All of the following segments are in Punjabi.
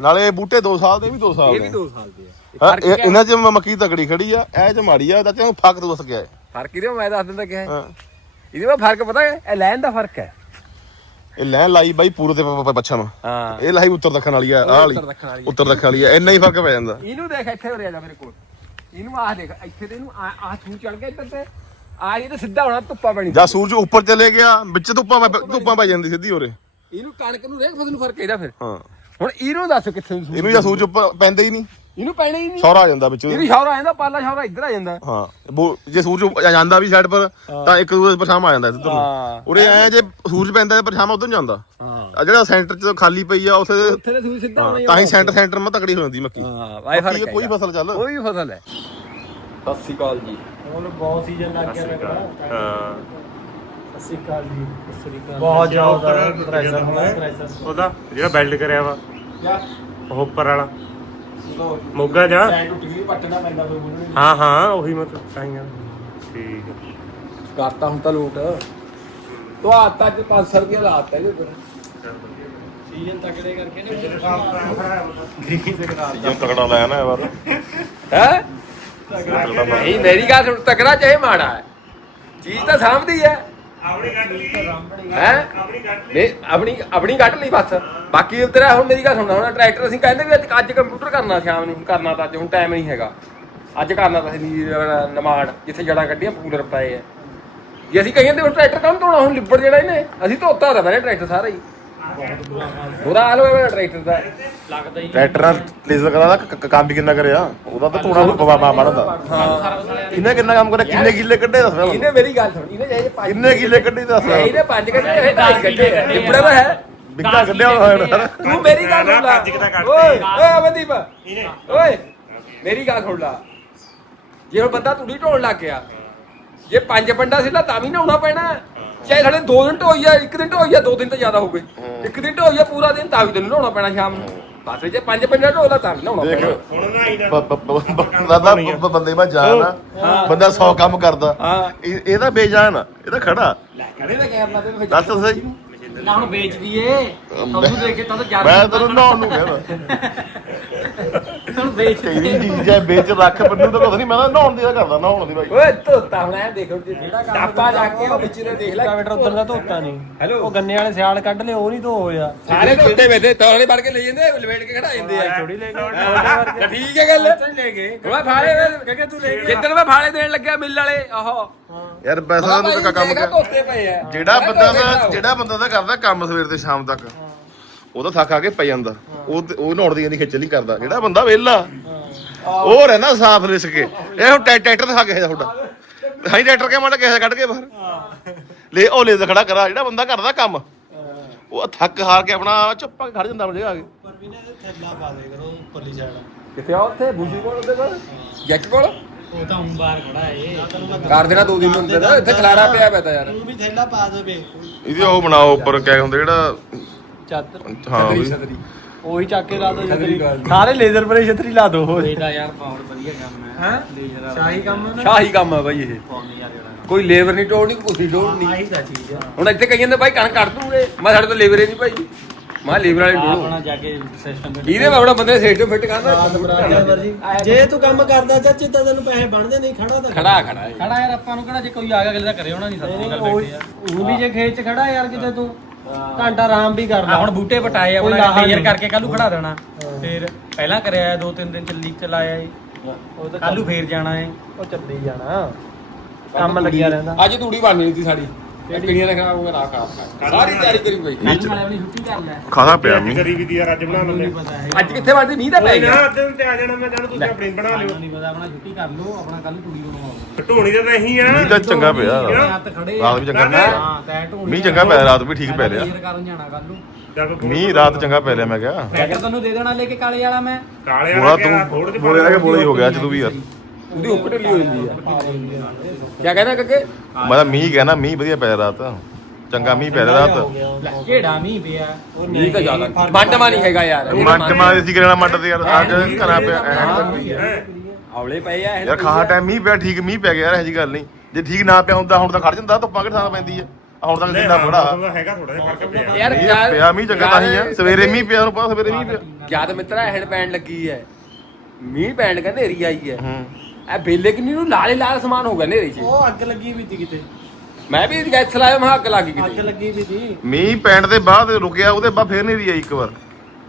ਨਾਲੇ ਇਹ ਬੂਟੇ 2 ਸਾਲ ਦੇ ਵੀ 2 ਸਾਲ ਇਹ ਦੇ ਵੀ 2 ਸਾਲ ਦੇ ਆ। ਹਾਂ, ਇਹ- ਇਹਨਾਂ 'ਚ ਮ- ਮੱਕੀ ਤਕੜੀ ਖੜੀ ਆ ਇਹ 'ਚ ਮਾੜੀ ਆ ਚਾਚਾ ਨੂੰ ਫੱਕ ਦੱਸ ਗਿਆ ਹੈ ਫ਼ਰਕ ਇਹਦੇ ਮੈਂ ਦੱਸ ਦਿੰਦਾ ਕਿ ਹੈ। ਇਹਦੇ ਵਿੱਚ ਫ਼ਰਕ ਪਤਾ ਹੈ? ਇਹ ਲੈਣ ਦਾ ਫ਼ਰਕ ਹੈ। ਇਹ ਲੈ ਲਾਈ ਬਾਈ ਪੂਰੇ ਤੇ ਪ- ਪ- ਪੱਛਮ। ਹਾਂ। ਇਹ ਲਾਈ ਉੱਤਰ ਦੱਖਣ ਵਾਲੀ ਆ ਆਹ ਵਾਲੀ। ਉੱਤਰ ਦੱਖਣ ਵਾਲੀ ਉੱਤਰ ਦੱਖਣ ਵਾਲੀ ਆ ਇੰਨਾ ਹੀ ਫ਼ਰਕ ਪੈ ਜਾਂਦਾ। ਇਹਨੂੰ ਦੇਖ ਇੱਥੇ ਹੋ ਰਿਹਾ ਜਾ ਮੇਰੇ ਕੋਲ। ਇਹਨੂੰ ਆਹ ਦੇਖ ਇੱਥੇ ਤੇ ਇਹਨੂੰ ਆਹ ਆਹ ਛੂ ਚੜ ਗਿਆ ਇੱਧਰ ਤੇ। ਆ ਇਹ ਤਾਂ ਸਿੱਧਾ ਹੋਣਾ ਧੁੱਪਾ ਬਣੀ ਜਾਂ ਸੂਰਜ ਉੱਪਰ ਚਲੇ ਗਿਆ ਵਿੱਚ ਧੁੱਪਾਂ ਪੈ- ਧੁੱਪਾਂ ਪੈ ਜਾਂਦੀ ਸਿੱਧੀ ਹੋਰੇ ਇਹਨੂੰ ਕਣਕ ਨੂੰ ਦੇਖ ਫਸਲ ਨੂੰ ਫ਼ਰਕ ਇਹਦਾ ਫਿਰ। ਹਾਂ। ਹੁਣ ਇਹਨੂੰ ਦੱਸ ਕਿੱਥੇ ਨੂੰ ਇਹਨੂੰ ਜਾਂ ਸੂਰਜ ਉੱਪਰ ਪੈਂਦਾ ਹੀ ਨਹੀਂ। ਇਹਨੂੰ ਪੈਣਾ ਹੀ ਨਹੀਂ। ਸੌਰਾ ਆ ਜਾਂਦਾ ਵਿੱਚ। ਇਹਨੂੰ ਸ਼ੌਰਾ ਆ ਜਾਂਦਾ ਪਾਲਾ ਸ਼ੌਰਾ ਇੱਧਰ ਆ ਜਾਂਦਾ। ਹਾਂ ਬੋ- ਜੇ ਸੂਰਜ ਉੱਪਰ ਜਾਂਦਾ ਵੀ ਸਾਈਡ ਪਰ ਤਾਂ ਇੱਕ ਦੂਜੇ ਪਰਛਾਵਾਂ ਆ ਜਾਂਦਾ ਇੱਧਰ ਨੂੰ। ਹਾਂ। ਉਰੇ ਆਇਆ ਜੇ ਸੂਰਜ ਪੈਂਦਾ ਤਾਂ ਪਰਛਾਵਾਂ ਉਧਰ ਨੂੰ ਜਾਂਦਾ। ਹਾਂ। ਆ ਜਿਹੜਾ ਸੈਂਟਰ 'ਚ ਖਾਲੀ ਪਈ ਆ ਉੱਥੇ ਉੱਥੇ ਤਾਂ ਸੂਰਜ ਸਿੱਧਾ ਹਾਂ, ਹੋਣਾ ਹੀ ਤਾਂ ਹੀ ਸੈਂਟਰ ਸੈਂਟਰ ਮਾ ਤਕੜੀ ਹੋ ਜਾਂਦੀ ਮੱਕੀ। ਹਾਂ ਵਾਈ ਫ਼ਰਕ ਕੋਈ ਫਸਲ ਚੱਲ। ਕੋਈ ਵੀ ਫਸਲ ਹੈ। ਸਤਿ ਸ੍ਰੀ ਅਕਾਲ ਜੀ। ਹੁਣ ਬਹੁਤ ਸੀਜ਼ਨ ਲੱਗ ਗਿਆ ਲੱਗਦਾ। ਹਾਂ। ਸਸੀ ਕਾਲ ਜੀ। ਸਸੀ ਕਾਲ ਬਹੁਤ ਜ਼ਿਆਦਾ ਪ੍ਰੈਸ਼ਰ ਹੁੰਦਾ ਪ੍ਰੈਸ਼ਰ ਉਹਦਾ ਜਿਹੜਾ ਬਿਲਡ ਕਰਿਆ ਵਾ। ਉਹ ਉੱਪਰ ਵਾਲਾ। ਮੋਗਾ ਜਾ। ਟੁੱਟ ਗਈ ਪੱਟਣਾ ਪੈਂਦਾ ਕੋਈ ਬੁੱਢਣੇ ਹਾਂ ਹਾਂ ਉਹੀ ਮਤਲਬ ਤਾਈਆਂ ਠੀਕ ਹੈ ਕਰਤਾ ਹੁਣ ਤਾਂ ਲੋਟ ਤੋ ਆਤਾ ਚ 500 ਰੁਪਏ ਲਾਤਾ ਇਹਦੇ ਉੱਪਰ। ਸੀਜ਼ਨ ਤਕੜੇ ਕਰਕੇ ਨੇ। ਇਹ ਤਕੜਾ ਲਾਇਆ ਨਾ ਇਹ ਵਾਰ। ਹੈ? ਨਹੀਂ ਮੇਰੀ ਗੱਲ ਸੁਣ ਤਕੜਾ ਚਾਹੇ ਮਾੜਾ ਹੈ। ਚੀਜ਼ ਤਾਂ ਸਾਂਭਦੀ ਹੈ। ਹੈ? ਨਹੀਂ ਆਪਣੀ ਆਪਣੀ ਕੱਢ ਲਈ ਬਸ। ਬਾਕੀ ਤੇਰਾ ਹੁਣ ਮੇਰੀ ਗੱਲ ਸੁਣ ਹੁਣ ਟਰੈਕਟਰ ਅਸੀਂ ਕਹਿੰਦੇ ਵੀ ਅੱਜ ਅੱਜ ਕੰਪਿਊਟਰ ਕਰਨਾ ਸ਼ਾਮ ਨੂੰ ਕਰਨਾ ਤਾਂ ਅੱਜ ਹੁਣ ਟਾਈਮ ਨਹੀਂ ਹੈਗਾ। ਅੱਜ ਕਰਨਾ ਤਾਂ ਅਸੀਂ ਨਮਾੜ ਜਿੱਥੇ ਜੜਾਂ ਕੱਢੀਆਂ ਕੂਲਰ ਪਏ ਆ। ਜੇ ਅਸੀਂ ਕਹੀਏ ਤੇ ਟਰੈਕਟਰ ਕੰਮ ਧੋਣਾ? ਹੁਣ ਲਿਬੜ ਜਿਹੜਾ ਇਹਨੇ ਅਸੀਂ ਧੋਤਾ ਤਾਂ ਪਹਿਲੇ ਟਰੈਕਟਰ ਸਾਰਾ ਹੀ। ਉਹਦਾ ਹਾਲ ਹੋਇਆ ਟਰੈਕਟਰ ਦਾ। ਲੱਗਦਾ ਹੀ ਟਰੈਕਟਰ ਨਾਲ ਲੇਜ਼ਰ ਕਰਾ ਦਾ ਕੰਮ ਵੀ ਕਿੰਨਾ ਕਰਿਆ? ਉਹਦਾ ਤਾਂ ਧੋਣਾ ਬਾਬਾ ਮਾਰਦਾ। ਇਹਨੇ ਕਿੰਨਾ ਕੰਮ ਕਰਿਆ ਕਿੰਨੇ ਕਿੱਲੇ ਕੱਢੇ ਦੱਸ ਇਹਨੇ ਮੇਰੀ ਗੱਲ ਸੁਣ ਇਹਨੇ ਜੇ ਪੰਜ ਕਿੰਨੇ ਕਿੱਲੇ ਕੱਢੇ ਦੱਸ ਇਹਨੇ ਪੰਜ ਕੱਢੇ ਇਹ 10 ਕੱਢੇ। ਲਿਬੜਾ ਤਾਂ ਹੈ। ਬਿੱਕਾ ਕੱਢਿਆ ਹੋਇਆ ਤੂੰ ਮੇਰੀ ਗੱਲ ਸੁਣ ਲੈ? ਓਏ ਓਏ ਅਮਨਦੀਪ ਇਹਨੇ ਓਏ ਮੇਰੀ ਗੱਲ ਸੁਣ ਲੈ। ਜੇ ਹੁਣ ਬੰਦਾ ਤੂੜੀ ਢੋਣ ਲੱਗ ਗਿਆ ਜੇ ਪੰਜ ਪੰਡਾ ਸੀ ਤਾਂ ਵੀ ਨਹਾਉਣਾ ਪੈਣਾ ਚਾਹੇ ਸਾਡੇ 2 ਦਿਨ ਢੋਈ ਆ 1 ਦਿਨ ਢੋਈ ਆ 2 ਦਿਨ ਤਾਂ ਜ਼ਿਆਦਾ ਹੋ। ਗਏ 1 ਦਿਨ ਢੋਈ ਆ ਪੂਰਾ ਦਿਨ ਤਾਂ ਵੀ ਤੈਨੂੰ ਨਹਾਉਣਾ ਪੈਣਾ ਸ਼ਾਮ ਨੂੰ। ਬਸ ਜੇ ਪੰਜ ਪੰਡਾ ਢੋਲਾ ਤਾਂ ਵੀ ਨਹਾਉਣਾ ਦੇਖ। ਪੈਣਾ। ਹੁਣ ਨਹਾਈ ਨਾ ਬ- ਬ- ਬ- ਦਾਦਾ ਬ- ਬੰਦੇ ਮੈਂ ਜਾਨ ਆ। ਬੰਦਾ 100 ਕੰਮ ਕਰਦਾ। ਹਾਂ। ਇਹ- ਇਹਦਾ ਬੇਜਾਨ ਆ ਇਹਦਾ ਖੜਾ। ਲੈ ਕਰੇ ਤਾਂ ਕਹਿ ਤੇ ਫਿਰ ਦੱਸ ਸਹੀ। ਨਾ ਹੁਣ ਵੇਚ ਦਈਏ। ਤੁਹਾਨੂੰ ਦੇਖ ਕੇ ਤਾਂ ਜ਼ਿਆਦਾ ਮੈਂ ਤੈਨੂੰ ਨਹਾਉਣ ਨੂੰ ਕਹਿੰਦਾ ਹੁਣ ਵੇਚ ਤੇਰੀ ਚੀਜ਼ ਹੈ ਵੇਚ ਰੱਖ ਮੈਨੂੰ ਤਾਂ ਕੁਝ ਨਹੀਂ ਮੈਂ ਤਾਂ ਨਹਾਉਣ ਦੀ ਦਾ ਕਰਦਾ ਨਹਾਉਣ ਦੀ ਭਾਈ ਓਏ ਧੋਤਾ ਹੁਣ ਐ ਦੇਖੋ ਜਿਹੜਾ ਟਾਪਾ ਜਾ ਕੇ ਉਹ ਵਿੱਚ ਨੇ ਦੇਖ ਲੈ ਕਿਲੋਮੀਟਰ ਉਧਰ ਦਾ ਧੋਤਾ ਨਹੀਂ। ਹੈਲੋ ਉਹ ਗੰਨੇ ਵਾਲੇ ਸਿਆਲ ਕੱਢ ਲਿਆ ਉਹ ਨਹੀਂ ਧੋ ਹੋਇਆ। ਸਾਰੇ ਧੋਤੇ ਵੇਦੇ ਤੌਲੇ ਵੜ ਕੇ ਲੈ ਜਾਂਦੇ ਲਵੇਟ ਕੇ ਖੜਾ ਜਾਂਦੇ ਆ। ਥੋੜੀ ਲੈ ਕੇ ਤਾਂ ਠੀਕ ਹੈ ਗੱਲ। ਲੈ ਗਏ। ਮੈਂ ਫਾਲੇ ਕਹਿੰਦੇ ਤੂੰ ਲੈ ਜਿੱਦਣ ਮੈਂ ਫਾਲੇ ਦੇਣ ਲੱਗਿਆ ਮਿਲ ਵਾਲੇ ਆਹੋ। ਯਾਰ ਪੈਸਾ ਦਾ ਤਾਂ ਕੰਮ ਕਰ। ਜਿਹੜਾ ਬੰਦਾ ਦਾ ਲਾਓ। ਜਿਹੜਾ ਬੰਦਾ ਦਾ ਕਰਦਾ ਕੰਮ ਸਵੇਰ ਤੇ ਸ਼ਾਮ ਤੱਕ। ਉਹਦਾ ਥੱਕ ਆ ਕੇ ਪੈ ਜਾਂਦਾ। ਉਹ ਤੇ- ਉਹ ਨਹਾਉਣ ਦੀ ਜਾਂਦੀ ਖੇਚਲ ਨਹੀਂ ਕਰਦਾ। ਜਿਹੜਾ ਬੰਦਾ ਵਿਹਲਾ ਉਹ ਰਹਿੰਦਾ ਸਾਫ਼ ਰਿਸ ਕੇ। ਇਹ ਹੁਣ ਟਰੈ- ਟਰੈਕਟਰ ਦਿਖਾ ਕੇ ਤੁਹਾਡਾ। ਹਾਂ ਟਰੈਕਟਰ ਕੇ ਮਾੜਾ ਕਿਸੇ ਕੱਢ ਕੇ ਬਾਹਰ? ਲੈ ਉਹ ਲੈ ਖੜਾ ਕਰਾ। ਜਿਹੜਾ ਬੰਦਾ ਕਰਦਾ ਕੰਮ ਉਹ ਥੱਕ ਹਾਰ ਕੇ ਆਪਣਾ ਚੁੱਪ ਕੇ ਖੜ ਜਾਂਦਾ ਆਪਣੀ ਜਗ੍ਹਾ ਆ ਕੇ। ਪਰ ਵੀ ਨੇ ਥੱਲਾ ਪਾ ਦੇ ਕਰੋ ਉੱਪਰਲੀ ਸਾਈਡ ਕਿੱਥੇ ਆ ਉੱਥੇ? ਬੂਜੀ ਕੋਲ ਉਹਦੇ ਕੋਲ? ਜੱਟ ਕੋਲ? ਉਹ ਤਾਂ ਹੁਣ ਬਾਹਰ ਖੜਾ ਹੈ ਇਹ ਕਰ ਦੇਣਾ ਦੋ ਦਿਨ ਨੂੰ ਅੰਦਰ ਇੱਥੇ ਖਲਾਰਾ ਪਿਆ ਪਿਆ ਤਾਂ ਯਾਰ। ਤੂੰ ਵੀ ਥੈਲਾ ਪਾ ਦੇਵੇ ਇਹਦੀ ਉਹ ਬਣਾਓ ਉੱਪਰ ਕਿਆ ਹੁੰਦਾ ਜਿਹੜਾ ਚਾਦਰ ਹਾਂ ਵੀ ਛਤਰੀ ਉਹੀ ਚੱਕ ਕੇ ਲਾ ਦੋ ਛਤਰੀ। ਸਾਰੇ ਲੇਜ਼ਰ ਪਰੇ ਛਤਰੀ ਲਾ ਦੋ। ਇਹਦਾ ਯਾਰ ਬਹੁਤ ਵਧੀਆ ਕੰਮ ਹੈ। ਹੈਂ? ਲੇਜ਼ਰ ਸ਼ਾਹੀ ਕੰਮ ਹੈ ਨਾ? ਸ਼ਾਹੀ ਕੰਮ ਆ ਬਾਈ ਇਹ। ਪਾਉਣੀ ਯਾਰ ਕੋਈ ਲੇਬਰ ਨਹੀਂ ਟੋੜਨੀ ਕੋਈ ਟੋੜਨੀ। ਆਹੀ ਤਾਂ ਚੀਜ਼ ਆ ਹੁਣ ਇੱਥੇ ਕਹੀਆਂ ਨੇ ਬਾਈ ਕਣ ਕੱਢ ਦੂੰਗੇ ਮੈਂ ਸਾਡੇ ਤੋਂ ਲੇਬਰ ਹੀ ਨਹੀਂ ਭਾਈ। ਮੈਂ ਲੇਬਰ ਵਾਲੇ ਆਪਣਾ ਜਾ ਕੇ ਸਿਸਟਮ ਇਹਦੇ ਮੈਂ ਬੰਦੇ ਸੇਟ ਫਿੱਟ ਕਰਦਾ ਜੇ ਤੂੰ ਕੰਮ ਕਰਦਾ ਚਾਚੇ ਤਾਂ ਤੈਨੂੰ ਪੈਸੇ ਬਣਦੇ ਨਹੀਂ ਖੜਾ ਤਾਂ ਖੜਾ ਖੜਾ। ਹੈ ਖੜਾ ਯਾਰ ਆਪਾਂ ਨੂੰ ਕਿਹੜਾ ਜੇ ਕੋਈ ਆ ਗਿਆ ਅਗਲੇ ਦਾ ਕਰੇ ਹੋਣਾ ਨਹੀਂ ਸੱਚੀ ਗੱਲ ਬੈਠੇ ਆ। ਉਹ ਵੀ ਜੇ ਖੇਤ ਚ ਖੜਾ ਯਾਰ ਕਿਤੇ ਤੂੰ। ਘੰਟਾ ਆਰਾਮ ਵੀ ਕਰਦਾ। ਹੁਣ ਬੂਟੇ ਪਟਾਏ ਕੋਈ ਆਪਣਾ ਲਾਹਾ ਨਹੀਂ। ਕਰਕੇ ਕੱਲੂ ਖੜਾ ਦੇਣਾ। ਫਿਰ ਪਹਿਲਾਂ ਕਰਿਆ ਦੋ ਤਿੰਨ ਦਿਨ ਚੱਲੀ ਚਲਾਇਆ ਏ। ਉਹ ਤਾਂ ਕੱਲੂ ਫੇਰ ਜਾਣਾ ਏ। ਉਹ ਚੱਲੀ ਜਾਣਾ। ਕੰਮ ਲੱਗਿਆ ਰਹਿੰਦਾ। ਅੱਜ ਤੂੜੀ ਬਣਨੀ ਸੀ ਸਾਡੀ। ਇਹ ਕਿਣੀਆਂ ਨੇ ਖਰਾਬ ਹੋ ਗਿਆ ਨਾ ਖਰਾਬ ਕਰ ਸਾਰੀ ਤਿਆਰੀ ਕਰੀ ਪਈ ਕੱਲ ਵਾਲੇ ਆਪਣੀ ਛੁੱਟੀ ਕਰ ਲੈ ਖਾਦਾ ਪਿਆ ਮੀਂਹ। ਕਰੀ ਵੀ ਦੀ ਯਾਰ ਅੱਜ ਬਣਾ ਲੈਂਦੇ ਪਤਾ ਹੈ ਅੱਜ ਕਿੱਥੇ ਬਣਦੀ ਮੀਂਹ ਤਾਂ ਪੈ ਨਾ ਗਿਆ। ਅੱਧੇ ਦਿਨ ਤੇ ਆ ਜਾਣਾ ਮੈਂ ਜਾਣਾ ਤੁਸੀਂ ਆਪਣੀ ਬਣਾ ਲਿਓ। ਨਹੀਂ ਪਤਾ ਆਪਣਾ ਛੁੱਟੀ ਕਰ ਲਓ ਆਪਣਾ ਕੱਲ ਟੂੜੀ ਬਣਵਾਓ। ਢੋਣੀ ਤਾਂ ਨਹੀਂ ਆ। ਮੀਂਹ ਤਾਂ ਚੰਗਾ ਪਿਆ। ਹੱਥ ਖੜੇ ਰਾਤ ਵੀ ਚੰਗਾ ਪਿਆ। ਹਾਂ ਤੈ ਢੂਣੀ ਮੀਂਹ ਚੰਗਾ ਪਿਆ ਰਾਤ ਵੀ ਠੀਕ ਪੈ ਰਿਹਾ। ਲੇਜ਼ਰ ਕਰਨ ਜਾਣਾ ਕੱਲ ਨੂੰ। ਚੱਲ ਮੀਂਹ ਰਾਤ ਚੰਗਾ ਪੈ ਰਿਹਾ ਮੈਂ ਕਿਹਾ। ਟਰੈਕਟਰ ਤੈਨੂੰ ਦੇ ਦੇਣਾ ਲੈ ਕੇ ਕਾਲੇ ਵਾਲਾ ਮੈਂ। ਕਾਲੇ ਬੋਲਾ ਤੂੰ ਬੋਲੇ ਲੱਗੇ ਬੋਲੇ ਹੀ ਹੋ ਗਿਆ ਅੱਜ ਤੂੰ ਵੀ ਯਾਰ। ਉਹਦੀ ਉੱਪਰ ਢਿੱਲੀ ਹੋ ਜਾਂਦੀ ਆ। ਕੀ ਕਹਿੰਦਾ ਕੱਕੇ? ਮੈਂ ਤਾਂ ਮੀਂਹ ਕਹਿਣਾ ਮੀਂਹ ਵਧੀਆ ਪੈ ਰਿਹਾ ਰਾਤ। ਚੰਗਾ ਮੀਂਹ ਪੈ ਰਿਹਾ ਰਾਤ। ਕਿਹੜਾ ਮੀਂਹ ਪਿਆ? ਮੀਂਹ ਤਾਂ ਜ਼ਿਆਦਾ। ਮੰਡਮਾ ਨਹੀਂ ਹੈਗਾ ਯਾਰ। ਮੰਟ ਮਾਰੇ ਸੀ ਕਿਹੜਾ ਮੰਟ ਤੇ ਯਾਰ ਅੱਜ ਘਰਾਂ ਪਿਆ ਐਂ। ਔਲੇ ਪਏ ਆ ਇਹ ਯਾਰ ਖਾਂ ਟਾਈਮ ਮੀਂਹ ਪਿਆ ਠੀਕ ਮੀਂਹ ਪੈ ਗਿਆ ਯਾਰ ਇਹ ਜੀ ਗੱਲ ਨਹੀਂ। ਜੇ ਠੀਕ ਨਾ ਪਿਆ ਹੁੰਦਾ ਹੁਣ ਤਾਂ ਖੜ ਜਾਂਦਾ ਧੁੱਪਾਂ ਕਿਹੜੇ ਥਾਂ ਪੈਂਦੀ ਆ? ਹੁਣ ਤੱਕ ਜਿੰਨਾ ਬੜਾ ਦਾ ਹੈਗਾ ਥੋੜਾ ਜਿਹਾ ਫ਼ਰਕ ਪਿਆ। ਯਾਰ ਮੀਂਹ ਪਿਆ ਮੀਂਹ ਚੰਗਾ ਤਾਂ ਹੀ ਆ। ਸਵੇਰੇ ਮੀਂਹ ਪਿਆ ਨੂੰ ਪਤਾ ਸਵੇਰੇ ਮੀਂਹ ਪਿਆ। ਜਦ ਮਿੱਤਰਾ ਹੈਡ ਪੈਣ ਲੱਗੀ ਹੈ ਮੀਂਹ ਪੈਣ ਕਹਿੰਦੇ ਹਨੇਰੀ ਆਈ ਹੂੰ। ਇਹ ਬੇਲੇ ਕਿੰਨੀ ਨੂੰ ਲਾਲੇ ਲਾਲ ਸਮਾਨ ਹੋ ਗਿਆ ਹਨੇਰੀ 'ਚ। ਉਹ ਅੱਗ ਲੱਗੀ ਵੀ ਤੀ ਕਿਤੇ। ਮੈਂ ਵੀ ਗੈਸ ਲਾਇਆ ਮੈਂ ਅੱਗ ਲੱਗ ਅੱਗ ਕਿਤੇ। ਲੱਗੀ ਵੀ ਤੀ। ਮੀਂਹ ਪੈਣ ਦੇ ਬਾਅਦ ਰੁਕਿਆ ਉਹਦੇ ਬਾਅਦ ਫੇਰ ਨਹੀਂ ਆਈ ਇੱਕ ਵਾਰ।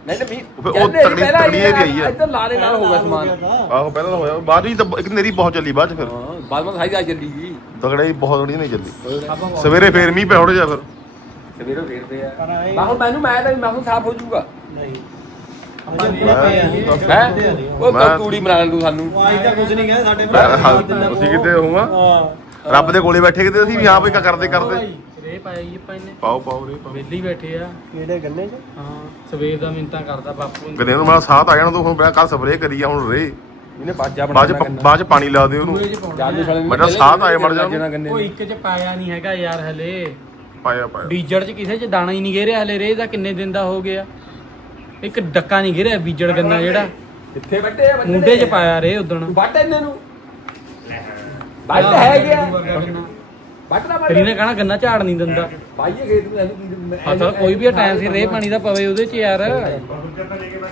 ਨਹੀਂ ਤਾਂ ਮੀਂਹ ਉਹ ਯਾਰ ਹਨੇਰੀ ਤਕੜੀ- ਪਹਿਲਾਂ ਤਕੜੀ ਹਨੇਰੀ ਆਈ ਹੈ। ਇੱਧਰ ਲਾਲੇ ਲਾਲ ਹੋ ਗਿਆ ਸਮਾਨ। ਆਹੋ ਪਹਿਲਾਂ ਤਾਂ ਹੋਇਆ। ਬਾਅਦ ਵਿੱਚ ਤਾਂ ਇੱਕ ਨੇਰੀ ਬਹੁਤ ਚੱਲੀ ਬਾਅਦ ਚ ਫਿਰ। ਹਾਂ ਬਾਅਦ ਵਿੱਚ ਸਾਈ ਜਾ ਚੱਲੀ ਜੀ। ਤਗੜਾ ਹੀ ਬਹੁਤ ਥੋੜੀ ਨਹੀਂ ਚੱਲੀ। ਸਵੇਰੇ ਫੇਰ ਮੀਂਹ ਪਿਆ ਥੋੜਾ ਜਿਹਾ ਫਿਰ। ਸਵੇਰੋਂ ਫੇਰਦੇ ਆ। ਪਰ ਆਏ- ਮੈਂ ਹੁਣ ਮੈਨੂੰ ਮੈਂ ਤਾਂ ਮੈਂ ਹੁਣ ਸਾਫ਼ ਹੋ ਜਾਊਗਾ। ਨਹੀਂ। ਹੈ ਉਹ ਮੈਂ- ਤੂੜੀ ਬਣਾ ਤੂੰ ਸਾਨੂੰ। ਆਈ ਤਾਂ ਕੁਝ ਨਹੀਂ ਕਹਿੰਦੇ ਸਾਡੇ ਮੈਂ- ਹਾਂ, ਅਸੀਂ ਕਿਤੇ ਹੋਵਾਂ? ਹਾਂ। ਰੱਬ ਦੇ ਕੋਲੇ ਬੈਠੇ ਕਿਤੇ ਅਸੀਂ ਵੀ ਹਾਂ ਵੀ ਕਾ ਕਰਦੇ। ਕਰਦੇ ਰੇ ਪਾਇਆ ਜੀ ਆਪਾਂ ਇਹਨੇ। ਪਾਓ ਪਾਓ ਰੇ ਪਾਓ। ਵਿਹਲੀ ਬੈਠੇ ਆ। ਕਿਹੜੇ ਗੰਨੇ ਚ? ਹਾਂ ਸਵੇਰ ਦਾ ਮਿੰਤਾ ਕਰਦਾ ਬਾਪੂ ਗਨੇ ਨੂੰ ਮਾਰਾ ਸਾਥ ਆ ਜਾਣਾ ਤੂੰ ਹੁਣ ਮੈਂ ਕੱਲ ਸਪਰੇਅ ਕਰੀ ਆ ਹੁਣ ਰੇ। ਇਹਨੇ ਬਾਜਾ ਬਾਅਦ ਚ ਬਾਅਦ ਚ ਪਾਣੀ ਲਾ ਦੇ ਉਹਨੂੰ। ਜਾਨੂ ਸਾਲੇ ਮੈਂ ਕਿਹਾ ਸਾਹ ਤਾਂ ਆਏ ਮਰ ਜਾਣ। ਉਹ ਇੱਕ ਚ ਪਾਇਆ ਨਹੀਂ ਹੈਗਾ ਯਾਰ ਹਲੇ। ਪਾਇਆ ਪਾਇਆ। ਬੀਜੜ ਚ ਕਿਸੇ ਚ ਦਾਣਾ ਹੀ ਨਹੀਂ ਘੇਰਿਆ ਹਲੇ ਰੇ ਦਾ ਕਿੰਨੇ ਦਿਨ ਦਾ ਹੋ ਗਿਆ। ਇੱਕ ਡੱਕਾ ਨਹੀਂ ਘੇਰਿਆ ਬੀਜੜ ਗੰਨਾ ਜਿਹੜਾ। ਕਿੱਥੇ ਵੱਡੇ ਆ ਬੰਦੇ? ਮੁੰਡੇ ਚ ਪਾਇਆ ਰੇ ਉਦਣ। ਵੱਟ ਇਹਨਾਂ ਨੂੰ। ਵੱਟ ਹੈ। ਗਿਆ ਫਿਰ ਇਹਨੇ ਕਹਣਾ ਗੰਨਾ ਝਾੜ ਨਹੀਂ ਦਿੰਦਾ। ਭਾਈਏ ਖੇਤ ਨੂੰ ਇਹਨੂੰ ਫਸਲ ਕੋਈ ਵੀ ਟਾਈਮ ਸਿਰ ਰੇ ਪਾਣੀ ਦਾ ਪਵੇ ਉਹਦੇ ਚ ਯਾਰ।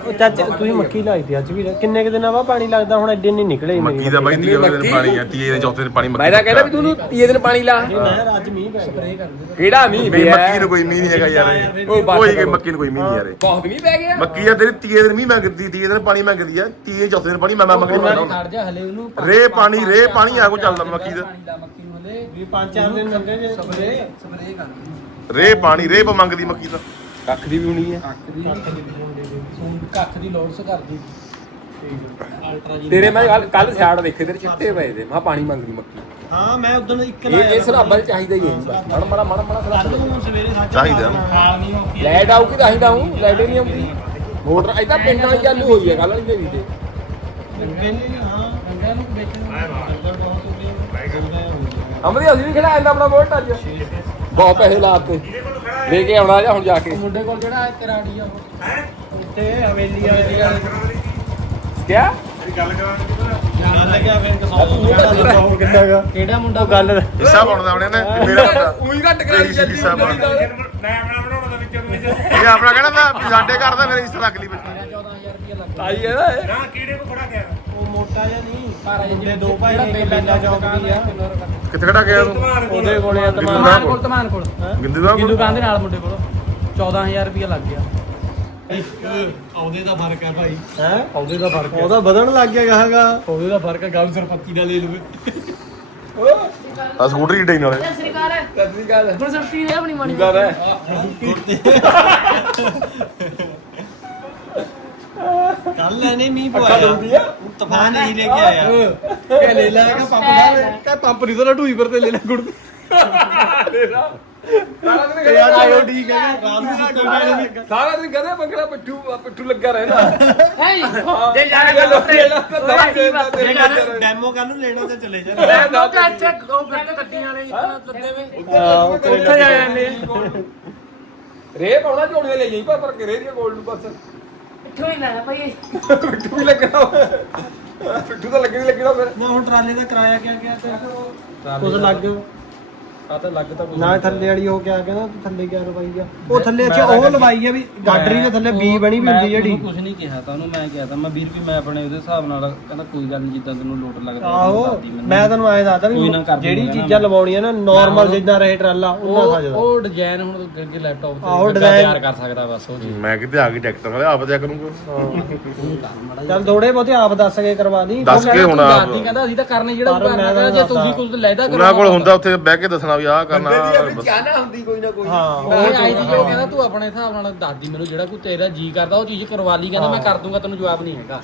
ਉਹ ਚਾਚਾ ਤੁਸੀਂ ਮੱਕੀ ਲਾਈ ਤੀ ਅੱਜ ਵੀ। ਕਿੰਨੇ ਕੁ ਦਿਨਾਂ ਬਾਅਦ ਪਾਣੀ ਲੱਗਦਾ? ਹੁਣ ਐਡੇ ਨਹੀਂ ਨਿਕਲੇ ਮੱਕੀ ਦਾ ਬਾਈ ਤੀਏ ਦਿਨ ਪਾਣੀ ਆ ਤੀਏ ਦਿਨ ਚੌਥੇ ਦਿਨ ਪਾਣੀ ਮੱਕੀ ਮੈਂ ਤਾਂ ਕਹਿੰਦਾ ਵੀ ਤੂੰ ਤੀਏ ਦਿਨ ਪਾਣੀ ਲਾ। ਯਾਰ ਅੱਜ ਮੀਂਹ ਪੈ ਗਿਆ। ਕਿਹੜਾ ਮੀਂਹ ਪਿਆ? ਮੱਕੀ ਨੂੰ ਕੋਈ ਮੀਂਹ ਨਹੀਂ ਹੈਗਾ ਯਾਰ ਇਹ। ਉਹ ਬਸ। ਕੋਈ ਕਿ ਮੱਕੀ ਨੂੰ ਕੋਈ ਮੀਂਹ ਨਹੀਂ ਯਾਰ ਇਹ। ਬਹੁਤ ਮੀਂਹ ਪੈ ਗਿਆ। ਮੱਕੀ ਆ ਤੇਰੀ ਤੀਏ ਦਿਨ ਮੀਂਹ ਮੰਗਦੀ ਤੀਏ ਦਿਨ ਪਾਣੀ ਮੰਗਦੀ ਆ ਤੀਏ ਚੌਥੇ ਦਿਨ ਪਾਣੀ ਮੈਂ ਮੰਗਦਾ। ਖੜ ਜਾ ਹਲੇ ਉਹਨੂੰ ਰੇ ਪਾਣੀ ਰੇ ਪਾਣੀ ਆ ਕੋ ਚੱਲਦਾ ਮੱਕੀ ਦਾ। ਦਾ ਮੱਕੀ ਨੂੰ ਹਲੇ ਵੀ ਪੰਜ ਚਾਰ ਦਿਨ ਲੰਘੇ ਜੇ ਸਵੇਰੇ ਸਪਰੇ ਕਰ ਰੇ ਪਾਣੀ ਰੇ ਪ ਮੰਗਦੀ ਮੱਕੀ ਦਾ ਕੱਖ ਦੀ ਵੀ ਹੋਣੀ ਹੈ ਕੱਖ ਦੀ ਸੂਨ ਕੱਖ ਦੀ ਲੋੜ ਸ ਕਰਦੀ ਅਲਟਰਾ ਜੀ ਤੇਰੇ ਮੈਂ ਕੱਲ ਛਾੜ ਦੇਖੇ ਤੇਰੇ ਚਿੱਟੇ ਪਏ ਦੇ। ਮੈਂ ਪਾਣੀ ਮੰਗਦੀ ਮੱਕੀ। ਹਾਂ ਮੈਂ ਉਦੋਂ ਇੱਕ ਇਹ ਇਹ ਸਲਾਬਾਂ 'ਚ ਚਾਹੀਦਾ ਹੀ ਹੈ ਮੜ ਮੜਾ ਮੜ ਮੜਾ ਸਲਾਬ ਨੂੰ ਸਵੇਰੇ ਸਾਜਾ ਚਾਹੀਦਾ ਖਾਲ ਨਹੀਂ ਹੋਕੀ ਲਾਈਟ ਆਊਗੀ ਤਾਂ ਹੀ ਆਊਂ ਲਾਈਟ ਹੀ ਨਹੀਂ ਆਉਂਦੀ। ਮੋਟਰ ਇਦਾਂ ਪਿੰਡਾਂ 'ਚ ਚਾਲੂ ਹੋਈ ਹੈ ਕੱਲ ਵਾਲੀ ਮੇਰੀ ਤੇ। ਕਹਿੰਦੇ ਨੇ ਹਾਂ। ਅੰਡਿਆਂ ਨੂੰ ਵੇਚਣ ਅਮਰੀ ਅਸੀਂ ਵੀ ਖੜਾਇਆ ਇੰਨਾ ਆਪਣਾ ਵੋਲਟ ਅੱਜ। ਬਹੁਤ ਪੈਸੇ ਲਾਤੇ। ਲੈ ਕੇ ਆਉਣਾ ਜਾਂ ਹੁਣ ਜਾ ਕੇ? ਮੁੰਡੇ ਕੋਲ ਜਿਹੜਾ ਹੈ? ਕਰਾੜੀ ਆ ਉਹ। ਉੱਤੇ ਹਵੇਲੀ ਵਾਲੇ ਕਿਆ? ਜਾਣ ਲੱਗਿਆ ਫਿਰ ਕਸੌ ਕਿੰਨਾ ਗਾ ਕਿਹੜਾ ਮੁੰਡਾ ਗੱਲ ਹਿੱਸਾ ਪਾਉਣਾ ਉਹਨੇ ਨੇ ਮੇਰਾ ਹੁੰਦਾ ਉਹੀ ਘੱਟ ਕਰਾਈ ਜਾਂਦੀ ਮੈਂ ਆਪਣਾ ਬਣਾਉਣਾ ਦਾ ਵਿੱਚ ਵਿੱਚ ਇਹ ਆਪਣਾ ਕਹਿੰਦਾ ਮੈਂ ਵੀ ਸਾਡੇ ਘਰ ਦਾ ਮੇਰੇ ਹਿੱਸਾ ਰੱਖ ਲਈ ਬੱਚੀ 14000 ਰੁਪਏ ਲੱਗ ਆਈ ਹੈ ਨਾ ਇਹ। ਨਾ ਕੀੜੇ ਕੋ ਖੜਾ ਗਿਆ? ਉਹ ਮੋਟਾ ਜਿਹਾ ਨਹੀਂ ਪਰ ਮੁੰਡੇ ਦੋ ਭਾਈ ਨੇ ਇੱਕ ਬੇਲਾ ਚੌਕ ਆ। ਕਿੱਥੇ ਖੜਾ ਗਿਆ ਤੂੰ? ਉਹਦੇ ਕੋਲੇ ਆ ਤਮਾਨ ਕੋਲ ਤਮਾਨ ਕੋਲ। ਗਿੰਦੇ ਦਾ ਕੀ ਦੁਕਾਨ ਦੇ ਨਾਲ ਮੁੰਡੇ ਕੋਲ। 14000 ਰੁਪਏ ਲੱਗ ਗਿਆ। ਉਹਦੇ ਦਾ ਫ਼ਰਕ ਹੈ ਭਾਈ। ਹੈ? ਉਹਦੇ ਦਾ ਫ਼ਰਕ ਉਹਦਾ ਵਧਣ ਲੱਗ ਗਿਆ ਕਹਾਂਗਾ ਉਹਦੇ ਦਾ ਫ਼ਰਕ ਗੱਲ ਸਰਪੰਚੀ ਦਾ ਲੈ ਲਵੇ। ਆ ਸਕੂਟਰੀ ਡੇ ਨਾਲੇ ਸਤਿ ਸ੍ਰੀ ਅਕਾਲ। ਸਤਿ ਸ੍ਰੀ ਅਕਾਲ। ਹੁਣ ਸੁਣਤੀ ਹੈ ਆਪਣੀ ਮਾਣੀ ਗੱਲ। ਹੈ। ਕੱਲ ਇਹਨੇ ਮੀਂਹ ਪਵਾਇਆ। ਤੂਫਾਨ ਨਹੀਂ ਲੈ ਕੇ ਆਇਆ। ਕਹ ਲੈ ਲੈ ਕੇ ਪੰਪ ਦਾ। ਕਹ ਪੰਪ ਨਹੀਂ ਤਾਂ ਢੂਈ ਪਰ ਤੇ ਲੈ ਲੈ ਗੁੜ। ਸਾਰਾ ਦਿਨ ਯਾਰ ਕਹਿੰਦਾ ਆਇਓ ਠੀਕ ਹੈ। ਰਾਤ ਨੂੰ ਸੁੱਤੇ ਪਏ ਨੇ ਸਾਰਾ ਦਿਨ ਕਹਿੰਦਾ ਬੰਗੜਾ ਪਿੱਠੂ ਪਿੱਠੂ ਲੱਗਾ ਰਹਿੰਦਾ। ਹੈ। ਜੇ ਲੋਕ ਡੈਮੋ ਕੱਲ ਨੂੰ ਲੈਣਾ ਤੇ ਚਲੇ ਜਾ। ਉਹ ਚਾਚਾ ਉਹ ਫਿਰ ਗੱਡੀਆਂ ਵਾਲੇ ਲੱਦੇ ਵੇ। ਉੱਥੇ ਆ ਜਾਂਦੇ ਰੇ ਪਾਉਣਾ ਝੋਲੇ ਲੈ ਜਾਈ ਪਰ ਪਰ ਦੀ ਗੋਲ ਨੂੰ ਬਸ। ਇੱਥੋਂ ਹੀ ਲੈਣਾ ਭਾਈ। ਪਿੱਠੂ ਵੀ ਲੱਗਣਾ ਪਿੱਠੂ ਤਾਂ ਲੱਗਣੀ ਲੱਗਣਾ ਫਿਰ। ਨਾ ਹੁਣ ਟਰਾਲੇ ਦਾ ਕਿਰਾਇਆ ਕਿਆ ਗਿਆ ਤੇ ਕੁਝ ਲੱਗ ਆ ਤਾਂ ਲੱਗ ਤਾਂ ਨਾ ਥੱਲੇ ਵਾਲੀ ਉਹ ਕਿਆ ਕਹਿੰਦਾ ਤੂੰ ਥੱਲੇ ਕਿਆ ਲਵਾਈ ਆ? ਉਹ ਥੱਲੇ ਅੱਛਾ ਉਹ ਲਵਾਈ ਆ ਵੀ ਗਾਡਰੀ ਦੇ ਥੱਲੇ ਬੀ ਬਣੀ ਵੀ ਹੁੰਦੀ ਜਿਹੜੀ। ਕੁਝ ਨਹੀਂ ਕਿਹਾ ਤਾਂ ਉਹਨੂੰ ਮੈਂ ਕਿਹਾ ਤਾਂ ਮੈਂ ਵੀਰ ਵੀ ਮੈਂ ਆਪਣੇ ਉਹਦੇ ਹਿਸਾਬ ਨਾਲ ਕਹਿੰਦਾ ਕੋਈ ਗੱਲ ਨਹੀਂ ਜਿੱਦਾਂ ਤੈਨੂੰ ਲੋਟ ਲੱਗਦਾ ਆਹੋ ਮੈਂ ਤੁਹਾਨੂੰ ਐਂ ਦੱਸਦਾ ਵੀ ਕਰ ਜਿਹੜੀ। ਚੀਜ਼ਾਂ ਲਵਾਉਣੀਆਂ ਨਾ ਨਾਰਮਲ ਜਿੱਦਾਂ ਰਹੇ ਟਰਾਲਾ ਉਹਨਾਂ ਉਹ ਸਾਜਦਾ ਉਹ ਡਿਜ਼ਾਈਨ ਹੁਣ ਅੱਗੇ ਲੈਪਟਾਪ ਤੇ ਤਿਆਰ ਕਰ ਸਕਦਾ ਬਸ ਉਹ ਚੀਜ਼। ਮੈਂ ਕਿਤੇ ਆ ਗਈ ਟਰੈਕਟਰ ਵਾਲੇ ਆਪ ਦਿਆ ਕਰੂੰਗਾ ਚੱਲ ਥੋੜੇ ਬਹੁਤੇ ਆਪ ਦੱਸ ਕੇ ਕਰਵਾ ਦੀ। ਦੱਸ ਕੇ ਹੁਣ ਆਪ। ਕਹਿੰਦਾ ਅਸੀਂ ਤਾਂ ਕਰਨੇ ਜਿਹੜਾ ਕਰਨਾ ਜੇ ਤੁਸੀਂ ਕੁਝ ਲੈਦਾ ਉਹਨਾਂ ਕੋਲ ਹੁੰਦਾ। ਉੱਥੇ ਬਹਿ ਕੇ ਦੱਸਣਾ ਵੀ ਆਹ ਕਰਨਾ ਬਸ। ਚਾਹਨਾ ਹੁੰਦੀ ਕੋਈ ਨਾ ਕੋਈ। ਹਾਂ ਉਹ ਆਈ ਜੀ ਉਹ ਕਹਿੰਦਾ ਤੂੰ ਆਪਣੇ ਹਿਸਾਬ ਨਾਲ ਦਾਦੀ ਮੈਨੂੰ ਜਿਹੜਾ ਕੋਈ ਤੇਰਾ ਜੀ ਕਰਦਾ ਉਹ ਚੀਜ਼ ਕਰਵਾ ਲਈ ਕਹਿੰਦਾ ਮੈਂ ਕਰ ਦੂੰਗਾ ਤੈਨੂੰ ਜਵਾਬ ਨਹੀਂ ਹੈਗਾ।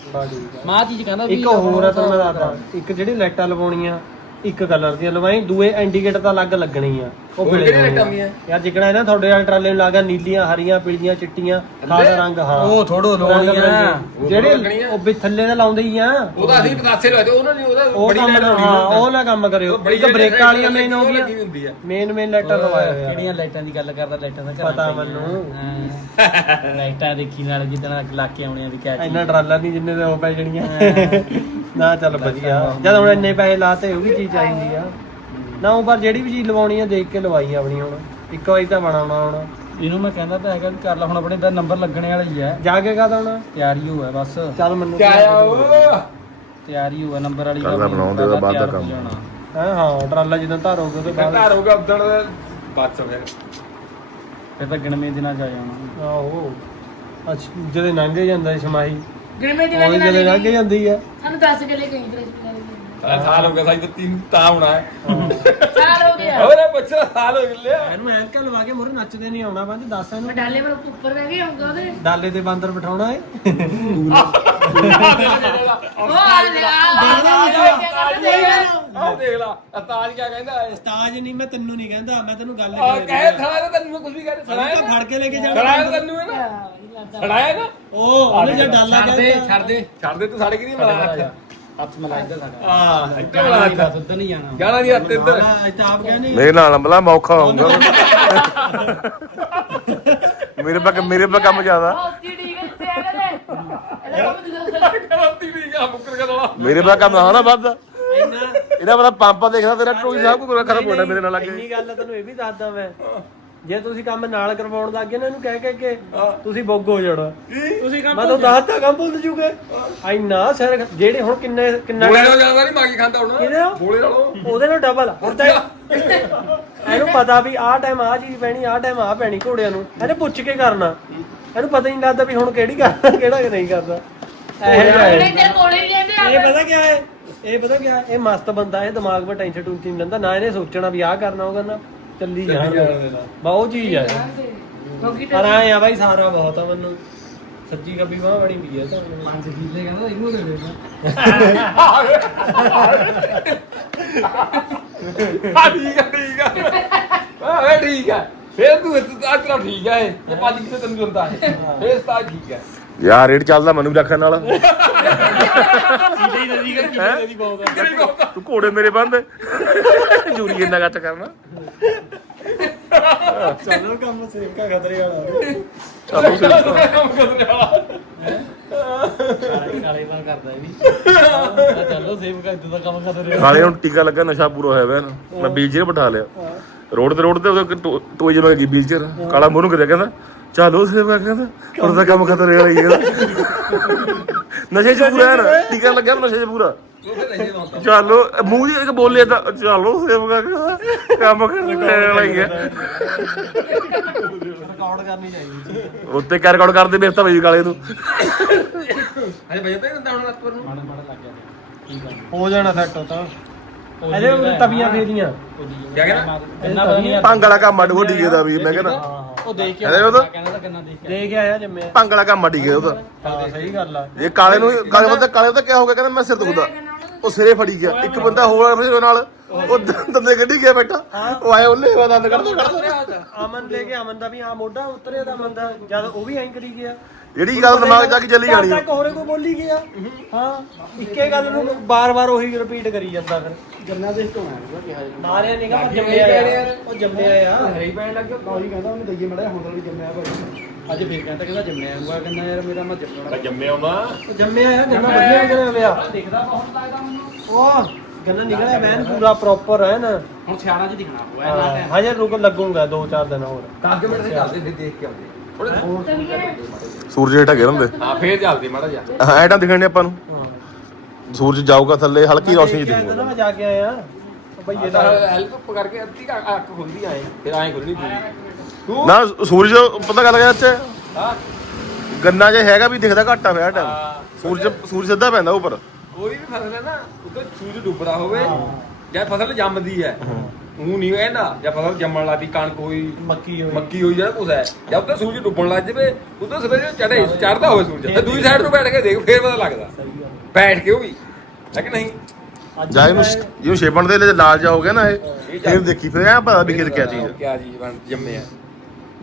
ਮਾਂ ਆਹ ਚੀਜ਼ ਕਹਿੰਦਾ ਵੀ ਇੱਕ ਹੋਰ ਆ ਤੁਹਾਨੂੰ ਮੈਂ ਦੱਸਦਾ। ਇੱਕ ਜਿਹੜੀ ਲਾਈਟਾਂ ਲਵਾਉਣੀਆਂ ਇੱਕ ਕਲਰ ਦੀਆਂ ਲਵਾਈ ਦੂਏ ਇੰਡੀਕੇਟਰ ਤਾਂ ਅਲੱਗ ਲੱਗਣੇ ਹੀ ਆ। ਉਹ ਹੋਰ ਬਿਲੇ ਕਿਹੜੀਆਂ ਲਾਈਟਾਂ ਹੁੰਦੀਆਂ? ਯਾਰ ਜਿਕਣਾ ਹੈ ਨਾ ਤੁਹਾਡੇ ਵਾਲੇ ਟਰਾਲੇ ਨੂੰ ਲੱਗਾ ਨੀਲੀਆਂ ਹਰੀਆਂ ਪੀਲੀਆਂ ਚਿੱਟੀਆਂ ਖਾਸ ਰੰਗ ਹਾਂ। ਉਹ ਥੋੜੋ ਲਾਉਣੀਆਂ। ਜਿਹੜੇ ਉਹ ਵੀ ਥੱਲੇ ਤਾਂ ਲਾਉਂਦੇ ਹੀ ਆ। ਉਹਦਾ ਅਸੀਂ ਪਤਾਸੇ ਲਵਾਏ ਤੇ ਉਹਨਾਂ ਨੇ ਉਹਦਾ ਉਹ ਬੜੀ ਕੰਮ ਲਾਈਟ ਹਾਂ ਉਹ ਨਾ ਕੰਮ ਕਰਿਓ। ਇੱਕ ਬ੍ਰੇਕਾਂ ਵਾਲੀਆਂ ਮੇਨ ਹੋ ਲੱਗੀ ਗਈਆਂ ਹੁੰਦੀ ਆ। ਮੇਨ ਮੇਨ ਲਾਈਟਾਂ ਲਵਾਏ ਹੋਏ ਆ। ਕਿਹੜੀਆਂ ਲਾਈਟਾਂ ਦੀ ਗੱਲ ਕਰਦਾ ਲਾਈਟਾਂ ਦਾ ਪਤਾ ਮੈਨੂੰ। ਹਾਂ। ਲਾਈਟਾਂ ਦੇਖੀ ਨਾਲ ਜਿੱਦਾਂ ਲਾ ਕੇ ਆਉਣੀਆਂ ਵੀ ਕਿਆ ਚੀਜ਼। ਇੰਨਾ ਟਰਾਲਾ ਨਹੀਂ ਜਿੰਨੇ ਦੇ ਉਹ ਪੈ ਜਣੀਆਂ। ਨਾ ਚੱਲ ਵਧੀਆ। ਜਦ ਹੁਣ ਇੰਨੇ ਪੈਸੇ ਲਾਤੇ ਉਹ ਵੀ ਚੀਜ਼ ਚਾਹੀਦੀ ਆ। ਨਾ ਉਹ ਪਰ ਜਿਹੜੀ ਵੀ ਚੀਜ਼ ਲਵਾਉਣੀ ਆ ਦੇਖ ਕੇ ਲਵਾਈ ਆਪਣੀ ਹੁਣ। ਇੱਕ ਵਾਰੀ ਤਾਂ ਬਣਾਉਣਾ ਹੁਣ। ਇਹਨੂੰ ਮੈਂ ਕਹਿੰਦਾ ਤਾਂ ਹੈਗਾ ਵੀ ਕਰ ਲੈ ਹੁਣ ਆਪਣੇ ਦਾ ਨੰਬਰ ਲੱਗਣੇ ਵਾਲਾ ਹੀ ਹੈ ਜਾ ਕੇ ਕਦ ਆਉਣਾ ਤਿਆਰੀ ਹੋਇਆ ਬਸ। ਚੱਲ ਮੈਨੂੰ ਕਿਆ ਆ ਉਹ? ਤਿਆਰੀ ਹੋਇਆ ਨੰਬਰ ਵਾਲੀ ਕਰਦਾ ਬਣਾਉਂਦੇ ਉਹਦਾ ਬਾਅਦ ਦਾ ਕੰਮ। ਹਾਂ ਹਾਂ ਟਰਾਲਾ ਜਦੋਂ ਧਾਰੋਗੇ ਉਹਦੇ ਬਾਅਦ। ਘਰ ਹੋਗਾ ਉਦਣ ਬਾਤ ਫਿਰ। ਫਿਰ ਤਾਂ ਗਿਣਵੇਂ ਦਿਨਾਂ ਚ ਆ ਜਾਣਾ। ਆਹੋ। ਅੱਛਾ ਜਦੋਂ ਲੰਘੇ ਜਾਂਦਾ ਛਮਾਈ ਗਿਣਵੇਂ ਦੀ ਉਹ ਜਦੋਂ ਲੰਘ ਜਾਂਦੀ ਆ। ਸਾਨੂੰ ਦੱਸ ਕੇ ਲੈ ਗਈ ਤੇਰੇ ਨਾਲ ਸਾਲ ਹੋ ਗਿਆ ਸਾਈ ਤਾਂ ਤਿੰਨ ਤਾਂ ਹੋਣਾ ਹੈ। ਸਾਲ ਹੋ ਗਿਆ। ਹੋਰ ਪੁੱਛਣਾ ਸਾਲ ਹੋ ਗਿਆ। ਇਹਨੂੰ ਐਨਕਾਂ ਲਵਾ ਕੇ ਮੁਰੇ ਨੱਚਦੇ ਨਹੀਂ ਆਉਣਾ ਬੰਦ ਦੱਸ ਇਹਨੂੰ। ਮਡਾਲੇ ਪਰ ਉੱਪਰ ਬਹਿ ਗਏ ਹੋਊਗਾ ਉਹਦੇ। ਡਾਲੇ ਤੇ ਬਾਂਦਰ ਬਿਠਾਉਣਾ ਏ। ਉਹ ਆ ਲੈ ਆ ਆਹ ਦੇਖ ਲਾ ਉਸਤਾਦ ਕੀ ਕਹਿੰਦਾ ਹੈ? ਉਸਤਾਜ ਨਹੀਂ ਮੈਂ ਤੈਨੂੰ ਨਹੀਂ ਕਹਿੰਦਾ ਮੈਂ ਤੈਨੂੰ ਗੱਲ ਆ ਕਹੇ ਥੜਾ ਤਾਂ ਤੈਨੂੰ ਕੁਝ ਵੀ ਕਹੇ ਸੁਣਾਇਆ ਨਾ ਫੜ ਕੇ ਲੈ ਕੇ ਸੁਣਾਇਆ ਤਾਂ ਤੈਨੂੰ ਹੈ ਨਾ? ਸੁਣਾਇਆ ਨਾ? ਉਹ ਉਹਨੇ ਜੇ ਡਾਲਾ ਛੱਡ ਦੇ ਕਹਿੰਦਾ ਛੱਡ ਦੇ ਛੱਡ ਦੇ ਤੂੰ ਸਾਡੇ ਕਿ ਨਹੀਂ ਮਲਾ ਹੱਥ ਹੱਥ ਮਿਲਾ ਇੱਧਰ ਸਾਡਾ। ਆ ਇੱਥੇ ਜਾਣਾ ਮਲਾ ਨਹੀਂ ਹੱਥ ਬਸ ਉੱਧਰ ਨਹੀਂ ਜਾਣਾ। ਜਾਣਾ ਨਹੀਂ ਹੱਥ ਇੱਧਰ। ਹਾਂ ਇਹ ਤਾਂ ਆਪ ਕਹਿੰਦੇ ਮੇਰੇ ਨਾਲ ਮੌਖਾ ਮੇਰੇ ਪਾ ਮੇਰੇ ਪਾ ਕੰਮ ਜ਼ਿਆਦਾ। ਮੇਰੇ ਪਾ ਕੰਮ ਨਾ ਨਾ ਵੱਧ। ਇੰਨਾ ਇਹਦਾ ਪਤਾ ਪੰਪਾ ਦੇਖਦਾ ਤੇਰਾ ਟੋਈ ਸਾਹਿਬ ਕੋਈ ਖਰਾਬ ਹੋਣਾ ਮੇਰੇ ਨਾਲ ਲੱਗੇ ਇੰਨੀ ਗੱਲ ਤੈਨੂੰ ਇਹ ਵੀ ਦੱਸਦਾ ਮੈਂ। ਜੇ ਤੁਸੀਂ ਕੰਮ ਨਾਲ ਕਰਵਾਉਣ ਲੱਗੇ ਨਾ ਇਹਨੂੰ ਕਹਿ ਕਹਿ ਕੇ ਤੁਸੀਂ ਬੁੱਗ ਹੋ ਜਾਣਾ। ਤੁਸੀਂ ਕੰਮ ਮੈਂ ਤਾਂ ਦੱਸਤਾ ਕੰਮ ਭੁੱਲ ਜੂਗੇ। ਇੰਨਾ ਸਿਰ ਜਿਹੜੇ ਹੁਣ ਕਿੰਨੇ ਕਿੰਨਾ ਬੋਲੇ ਨਾਲ ਜਾਂਦਾ ਨਹੀਂ ਮਾਗੀ ਖਾਂਦਾ ਕਿਹਦੇ ਹੁਣ ਨਾਲ? ਬੋਲੇ ਨਾਲੋਂ। ਉਹਦੇ ਨਾਲ ਡਬਲ ਹੁਣ ਤਾਂ ਇਹ- ਇਹਨੂੰ ਪਤਾ ਵੀ ਆਹ ਟਾਈਮ ਆਹ ਚੀਜ਼ ਪੈਣੀ ਆਹ ਟਾਈਮ ਆਹ ਪੈਣੀ ਘੋੜਿਆਂ ਨੂੰ। ਇਹਨੇ ਪੁੱਛ ਕੇ ਕਰਨਾ। ਇਹਨੂੰ ਪਤਾ ਹੀ ਨਹੀਂ ਲੱਗਦਾ ਵੀ ਹੁਣ ਕਿਹੜੀ ਕਰਨਾ ਕਿਹੜਾ ਨਹੀਂ ਕਰਦਾ। ਇਹ ਜਿਹਾ ਹੈ। ਨਹੀਂ ਤੇਰੇ ਕੋਲੇ ਨਹੀਂ ਜਾਂਦੇ ਇਹ ਆ ਪਤਾ ਕੀ ਹੈ? ਇਹ ਪਤਾ ਕੀ ਹੈ ਇਹ ਮਸਤ ਬੰਦਾ ਇਹ ਦਿਮਾਗ 'ਤੇ ਟੈਨਸ਼ਨ ਟੂਨਸ਼ਨ ਨਹੀਂ ਲੈਂਦਾ ਨਾ ਇਹਨੇ ਸੋਚਣਾ ਵੀ ਆਹ ਕਰਨਾ ਉਹ ਕਰਨਾ ਚੱਲੀ ਜਾਣਾ। ਬਾ ਉਹ ਚੀਜ਼ ਕਿਉਂਕਿ ਪਰ ਆਏ ਆ ਬਾਈ ਸਾਰਾ ਬਹੁਤ ਆ ਮੈਨੂੰ। ਸੱਚੀ ਕੱਬੀ ਬਾਹ ਬੜੀ ਵੀ ਹੈ ਤਾਂ ਪੰਜ ਕਿੱਲੇ ਕਹਿੰਦਾ ਇਹਨੂੰ ਦੇ ਦੇਣਾ ਆ ਠੀਕ ਆ ਠੀਕ ਆ। ਆ ਵੇ ਠੀਕ ਆ। ਫੇਰ ਤੂੰ ਅੱਜ ਤੇਰਾ ਠੀਕ ਆ ਇਹ। ਪੰਜ ਕਿਤੇ ਤੈਨੂੰ ਦਿੰਦਾ ਹੈ। ਫੇਰ ਸਤਾ ਠੀਕ ਆ। ਯਾਰ ਰੇਟ ਚੱਲਦਾ ਮੈਨੂੰ ਵੀ ਰੱਖਣ ਨਾਲ। ਬਹੁਤ ਤੂੰ ਘੋੜੇ ਮੇਰੇ ਬੰਦ ਜੂਰੀ ਇੰਨਾ ਗੱਟ ਕਰਨਾ। ਚਲੋ ਕੰਮ ਸੇਵਕਾ ਖਤਰੇ ਵਾਲਾ। ਚਲੋ ਫਿਰ। ਕੰਮ ਕਰਦੇ ਵਾਲਾ ਕਾਲੇ ਕਾਲੇ ਨਾਲ ਕਰਦਾ ਇਹ ਵੀ ਚੱਲੋ ਸੇਵ ਕਰ ਇਦਾਂ ਦਾ ਕੰਮ ਕਰ ਰਿਹਾ ਕਾਲੇ ਹੁਣ ਟੀਕਾ ਲੱਗਾ ਨਸ਼ਾ ਪੂਰਾ ਹੋਇਆ ਪਿਆ ਨਾ। ਮੈਂ ਬੀਜਰ ਬਿਠਾ ਲਿਆ। ਰੋਡ ਤੇ ਰੋਡ ਤੇ ਟੋਏ ਜਿਹਨੂੰ ਹੈਗੀ ਬੀਜਰ ਕਾਲਾ ਮੂੰਹ ਨੂੰ ਕਰਿਆ ਕਹਿੰਦਾ ਚਲੋ ਸੇਵਾ ਕਹਿੰਦਾ ਹੁਣ ਤਾਂ ਕੰਮ ਖਤਰੇ ਵਾਲਾ ਹੀ ਹੈ ਨਸ਼ੇ ਚ ਪੂਰਾ ਹੈ ਨਾ ਟੀਕਾ ਲੱਗਿਆ ਨਸ਼ੇ ਚ ਪੂਰਾ। ਚਲੋ ਮੂੰਹ ਜੀ ਇੱਕ ਬੋਲੇ ਤਾਂ ਚਲੋ ਸੇਵਾ ਕਹਿੰਦਾ ਕੰਮ ਖਤਰੇ ਵਾਲਾ ਹੀ ਹੈ ਰਿਕਾਰਡ ਕਰਨੀ ਚਾਹੀਦੀ। ਉੱਤੇ ਕਰ ਰਿਕਾਰਡ ਕਰਦੇ ਮੇਰੇ ਤਾਂ ਬਈ ਕਾਲੇ ਨੂੰ। ਅਰੇ ਭਈਆ ਤੇ ਹੁਣ ਰਾਤ ਨੂੰ। ਮਾੜਾ ਮਾੜਾ ਲੱਗ ਗਿਆ ਹੋ ਜਾਣਾ ਸੈੱਟ ਤਾਂ ਉੱਤੇ ਤਵੀਆਂ ਫੇਰੀਆਂ ਕਿਆ ਵਧੀਆ ਭੰਗ ਵਾਲਾ ਕੰਮ ਅੱਡ ਢੀਗੇ ਦਾ ਵੀ ਮੈਂ ਕਹਿੰਦਾ। ਉਹ ਦੇਖ ਕੇ ਅਰੇ ਉਹਦਾ- ਕਹਿੰਦਾ ਤਾਂ ਕਿੰਨਾ ਦੇਖ ਕੇ ਦੇ ਕੇ ਆਇਆ ਜੰਮਿਆ ਭੰਗ ਵਾਲਾ ਕੰਮ ਅੱਡ ਗਿਆ ਉਹਦਾ ਹਾਂ ਸਹੀ ਗੱਲ ਆ। ਇਹ ਕਾਲੇ ਨੂੰ ਕਾਲੇ ਬੰਦੇ ਕਾਲੇ ਉਹਦਾ ਕਿਆ ਹੋ ਗਿਆ? ਕਹਿੰਦਾ ਮੈਂ ਸਿਰ ਦੁਖਦਾ। ਉਹ ਸਿਰੇ ਫੜੀ ਗਿਆ। ਇੱਕ ਬੰਦਾ ਹੋਰ ਫਿਰ ਨਾਲ। ਉਹ ਦੰਦੇ ਕੱਢੀ ਗਿਆ ਬੈਠਾ। ਉਹ ਆਇਆ ਉਹਨੇ ਉਹ ਦੰਦ ਕੱਢਦਾ ਕੱਢਦਾ। ਅਮਨ ਦੇ ਕੇ ਅਮਨ ਦਾ ਵੀ ਆ ਮੋਢਾ ਉਤਰਿਆ ਦਾ ਅਮਨ ਦਾ ਜਦ ਉਹ ਵੀ ਐਂ ਕਰੀ ਗਿਆ। ਜਿਹੜੀ ਗੱਲ ਦਿਮਾਗ 'ਚ ਆ ਕੇ ਚੱਲੀ ਜਾਣੀ ਤੱਕ ਹੋਰੇ ਕੋ ਬੋਲੀ ਗਿਆ। ਹਾਂ ਇੱਕੇ ਗੱਲ ਨੂੰ ਬਾਰ-ਬਾਰ ਉਹੀ ਰਿਪੀਟ ਕਰੀ ਜਾਂਦਾ ਫਿਰ। ਗੰਨਾ ਦੇ ਤੋਂ ਆਇਆ ਕਿਹਾ ਮਾਰਿਆ ਨਹੀਂਗਾ ਪਰ ਜੰਮਿਆ ਆ ਉਹ ਜੰਮਿਆ ਆ ਹਰੀ ਪੈਣ ਲੱਗ ਗਿਆ। ਉਹੀ ਕਹਿੰਦਾ ਉਹਨੇ ਦਈਏ ਮੜਾ ਹੁਣ ਵੀ ਜੰਮਿਆ ਭਾਈ। ਅੱਜ ਫੇਰ ਕਹਿੰਦਾ ਕਹਿੰਦਾ ਜੰਮਿਆ ਹੋਊਗਾ। ਕਹਿੰਦਾ ਯਾਰ ਮੇਰਾ ਮੈਂ ਜੰਮਣਾ। ਜੰਮਿਆ ਮਾ ਉਹ ਜੰਮਿਆ ਆ ਗੰਨਾ ਵਧੀਆ ਨਿਕਲਿਆ। ਪਿਆ ਦਿਖਦਾ ਬਹੁਤ ਲੱਗਦਾ ਮੈਨੂੰ। ਉਹ ਗੰਨਾ ਨਿਕਲਿਆ ਮੈਨ ਪੂਰਾ ਪ੍ਰੋਪਰ ਹੈ ਨਾ। ਹੁਣ ਸਿਆਣਾ ਚ ਦਿਖਣਾ ਪਊਗਾ ਨਾ ਹਾਂ, ਹਜੇ ਰੁਕ ਲੱਗੂਗਾ 2-4 ਦਿਨ ਹੋਰ। ਤਾਂ ਅੱਗੇ ਮੇਰੇ ਚੱਲਦੇ ਫਿਰ ਦੇਖ ਕੇ ਆਉਂਦੇ। ਥੋੜੇ ਸੂਰਜ ਹੇਠਾਂ ਗਿਰਨ ਦੇ। ਹਾਂ ਫੇਰ ਚੱਲਦੀ ਮਾੜਾ ਜਿਹਾ। ਹਾਂ ਐਟਾਂ ਦਿਖਣੇ ਆਪਾਂ ਨੂੰ। ਸੂਰਜ ਜਾਊਗਾ ਥੱਲੇ ਹਲਕੀ ਰੌਸ਼ਨੀ ਦੇਖਿਆ ਦਿਖੂਗਾ। ਮੈਂ ਜਾ ਕੇ ਆਇਆ। ਭਈਏ ਦਾ ਹੈਲਪ ਕਰਕੇ ਅੱਧੀ ਕੁ ਅੱਖ ਖੁੱਲਦੀ ਆਏ ਫਿਰ ਐਂ ਖੁੱਲਣੀ ਪੂਰੀ। ਤੂੰ? ਨਾ ਸੂਰਜ ਪਤਾ ਗੱਲ ਗਿਆ ਇੱਥੇ? ਹਾਂ। ਗੰਨਾ ਜੇ ਹੈਗਾ ਵੀ ਦਿਖਦਾ ਘੱਟਾ ਪਿਆ ਟਾਈਮ। ਸੂਰਜ ਸੂਰਜ ਸਿੱਧਾ ਪੈਂਦਾ ਉੱਪਰ। ਕੋਈ ਵੀ ਫਸਲ ਹੈ ਨਾ ਉਧਰ ਸੂਰਜ ਡੁੱਬਦਾ ਹੋਵੇ ਜਾਂ ਫਸਲ ਜੰਮਦੀ ਹੈ। ਉਹ ਨਹੀਂ ਕਹਿੰਦਾ ਜਾਂ ਫਸਲ ਜੰਮਣ ਲੱਗਦੀ ਕਣਕ ਹੋਈ ਮੱਕੀ ਹੋਈ। ਮੱਕੀ ਹੋਈ ਜਿਹੜਾ ਕੁਛ ਹੈ। ਜਾਂ ਉੱਧਰ ਸੂਰਜ ਡੁੱਬਣ ਲੱਗ ਜਾਵੇ ਉਧਰ ਸਵੇਰੇ ਚੜੇ ਚੜਦਾ ਹੋਵੇ। ਸੂਰਜ। ਤੇ ਦੂਜੀ ਸਾਈਡ ਨੂੰ ਬੈਠ ਕੇ ਦੇਖ ਫੇਰ ਪਤਾ ਲੱਗਦਾ। ਬੈਠ ਕੇ ਉਹ ਵੀ। ਹੈ ਕਿ ਨਹੀਂ? ਜਾ ਇਹਨੂੰ ਇਹਨੂੰ ਛੇਪਣ ਦੇ ਲਈ ਲਾਲ ਜਾ ਹੋ ਗਿਆ ਨਾ ਇਹ ਫਿਰ ਦੇਖੀ ਫਿਰ ਐ ਪਤਾ ਵੀ ਕਿਹਦੇ ਕਿਆ ਚੀਜ਼ ਹੈ। ਕਿਆ ਚੀਜ਼ ਬਣ ਜੰਮਿਆ।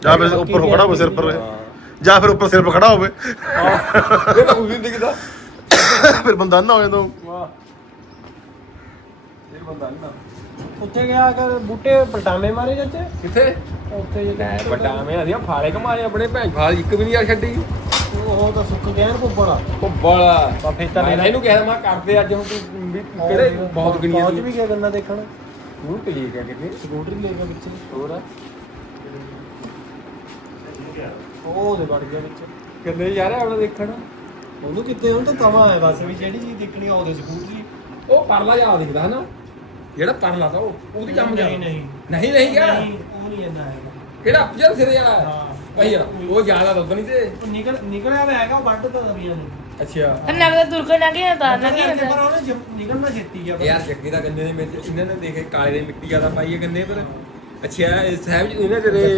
ਜਾਂ ਫਿਰ ਉੱਪਰ ਖੜਾ ਹੋਵੇ ਸਿਰ ਪਰ। ਜਾਂ ਫਿਰ ਉੱਪਰ ਸਿਰ ਪਰ ਖੜਾ ਹੋਵੇ। ਇਹ ਤਾਂ ਕੁਝ ਨਹੀਂ ਦਿਖਦਾ। ਫਿਰ ਬੰਦਾ ਨਾ ਹੋ ਜਾਂਦਾ। ਇਹ ਬੰਦਾ ਨਹੀਂ ਨਾ। ਉੱਥੇ ਗਿਆ ਕਰ ਬੂਟੇ ਪਲਟਾਵੇਂ ਮਾਰੇ ਜਾਂਦੇ ਕਿੱਥੇ? ਉੱਥੇ ਜੇ ਵੱਡਾ ਮੈਂ ਅਸੀਂ ਫਾਲੇ ਕਮਾਏ ਆਪਣੇ ਭੈਣ ਫਾਲ ਇੱਕ ਵੀ ਨਹੀਂ ਯਾਰ ਛੱਡੀ। ਉਹ ਤਾਂ ਸੁੱਕ ਗਿਆ ਨਾ ਭੁੱਬੜਾ ਉਹ ਬੜਾ ਬਾ ਫੇਰ ਤਾਂ ਮੈਂ ਮੇਰਾ ਇਹਨੂੰ ਕਿਹਾ ਮੈਂ ਕਰਦੇ ਅੱਜ ਹੁਣ ਤੂੰ ਵੀ ਕਿਹੜੇ ਬਹੁਤ ਗਣੀਆਂ ਪਹੁੰਚ ਵੀ ਗਿਆ ਗੰਨਾ ਦੇਖਣ? ਨੂੰ ਕਲੀਅਰ ਕਰ ਕਿਤੇ। ਸਕੂਟਰੀ ਲੈ ਕੇ ਪਿੱਛੇ। ਹੋਰ ਉਹ ਦੇ ਵੜ ਗਿਆ ਵਿੱਚ। ਕਿੰਨੇ ਰਿਹਾ ਆਪਣਾ ਦੇਖਣ? ਉਹਨੂੰ ਕਿਤੇ ਉਹਨੂੰ ਤਾਂ ਤਵਾ ਹੈ ਬਸ ਵੀ ਜਿਹੜੀ ਚੀਜ਼ ਦੇਖਣੀ ਆ ਉਹਦੇ ਸਕੂਟ ਦੀ ਉਹ ਪਰਲਾ ਜਾ ਦਿਖਦਾ ਹਨਾ। ਜਿਹੜਾ ਪਰਲਾ ਤਾਂ ਉਹ ਉਹਦੀ ਜੰਮ ਜਾ ਨਹੀਂ ਨਹੀਂ। ਨਹੀਂ ਨਹੀਂ ਯਾਰ ਨਹੀਂ, ਉਹ ਨਹੀਂ ਇੰਨਾ ਹੈਗਾ। ਕਿਹੜਾ ਅਪਜਰ ਸਿਰੇ ਵਾਲਾ ਹਾਂ। ਭਾਈ ਯਾਰ ਉਹ ਜ਼ਿਆਦਾ ਦੁੱਧ ਨਹੀਂ ਤੇ। ਉਹ ਨਿਕਲ ਨਿਕਲਿਆ ਹੋਇਆ ਹੈਗਾ ਉਹ ਵੱਢ ਤਾਂ ਦਬੀਆਂ ਨੇ ਅੱਛਾ। ਨਗਰ ਦੁਰਗਾ ਨਗੇ ਹੁੰਦਾ ਨਗੇ ਪਰ ਹੁੰਦਾ ਉਹਨੇ ਨਿਕਲਣਾ ਛੇਤੀ ਗਿਆ ਯਾਰ ਜੱਗੇ ਦਾ ਗੰਨੇ ਦੇ ਵਿੱਚ ਇਹਨਾਂ ਨੇ ਦੇਖੇ ਕਾਲੇ ਦੇ ਮਿੱਟੀ ਜ਼ਿਆਦਾ ਪਾਈ ਹੈ ਗੰਨੇ ਪਰ। ਅੱਛਾ ਇਹ ਸਾਹਿਬ ਜੀ ਇਹਨਾਂ ਜੱਗੇ ਦੇ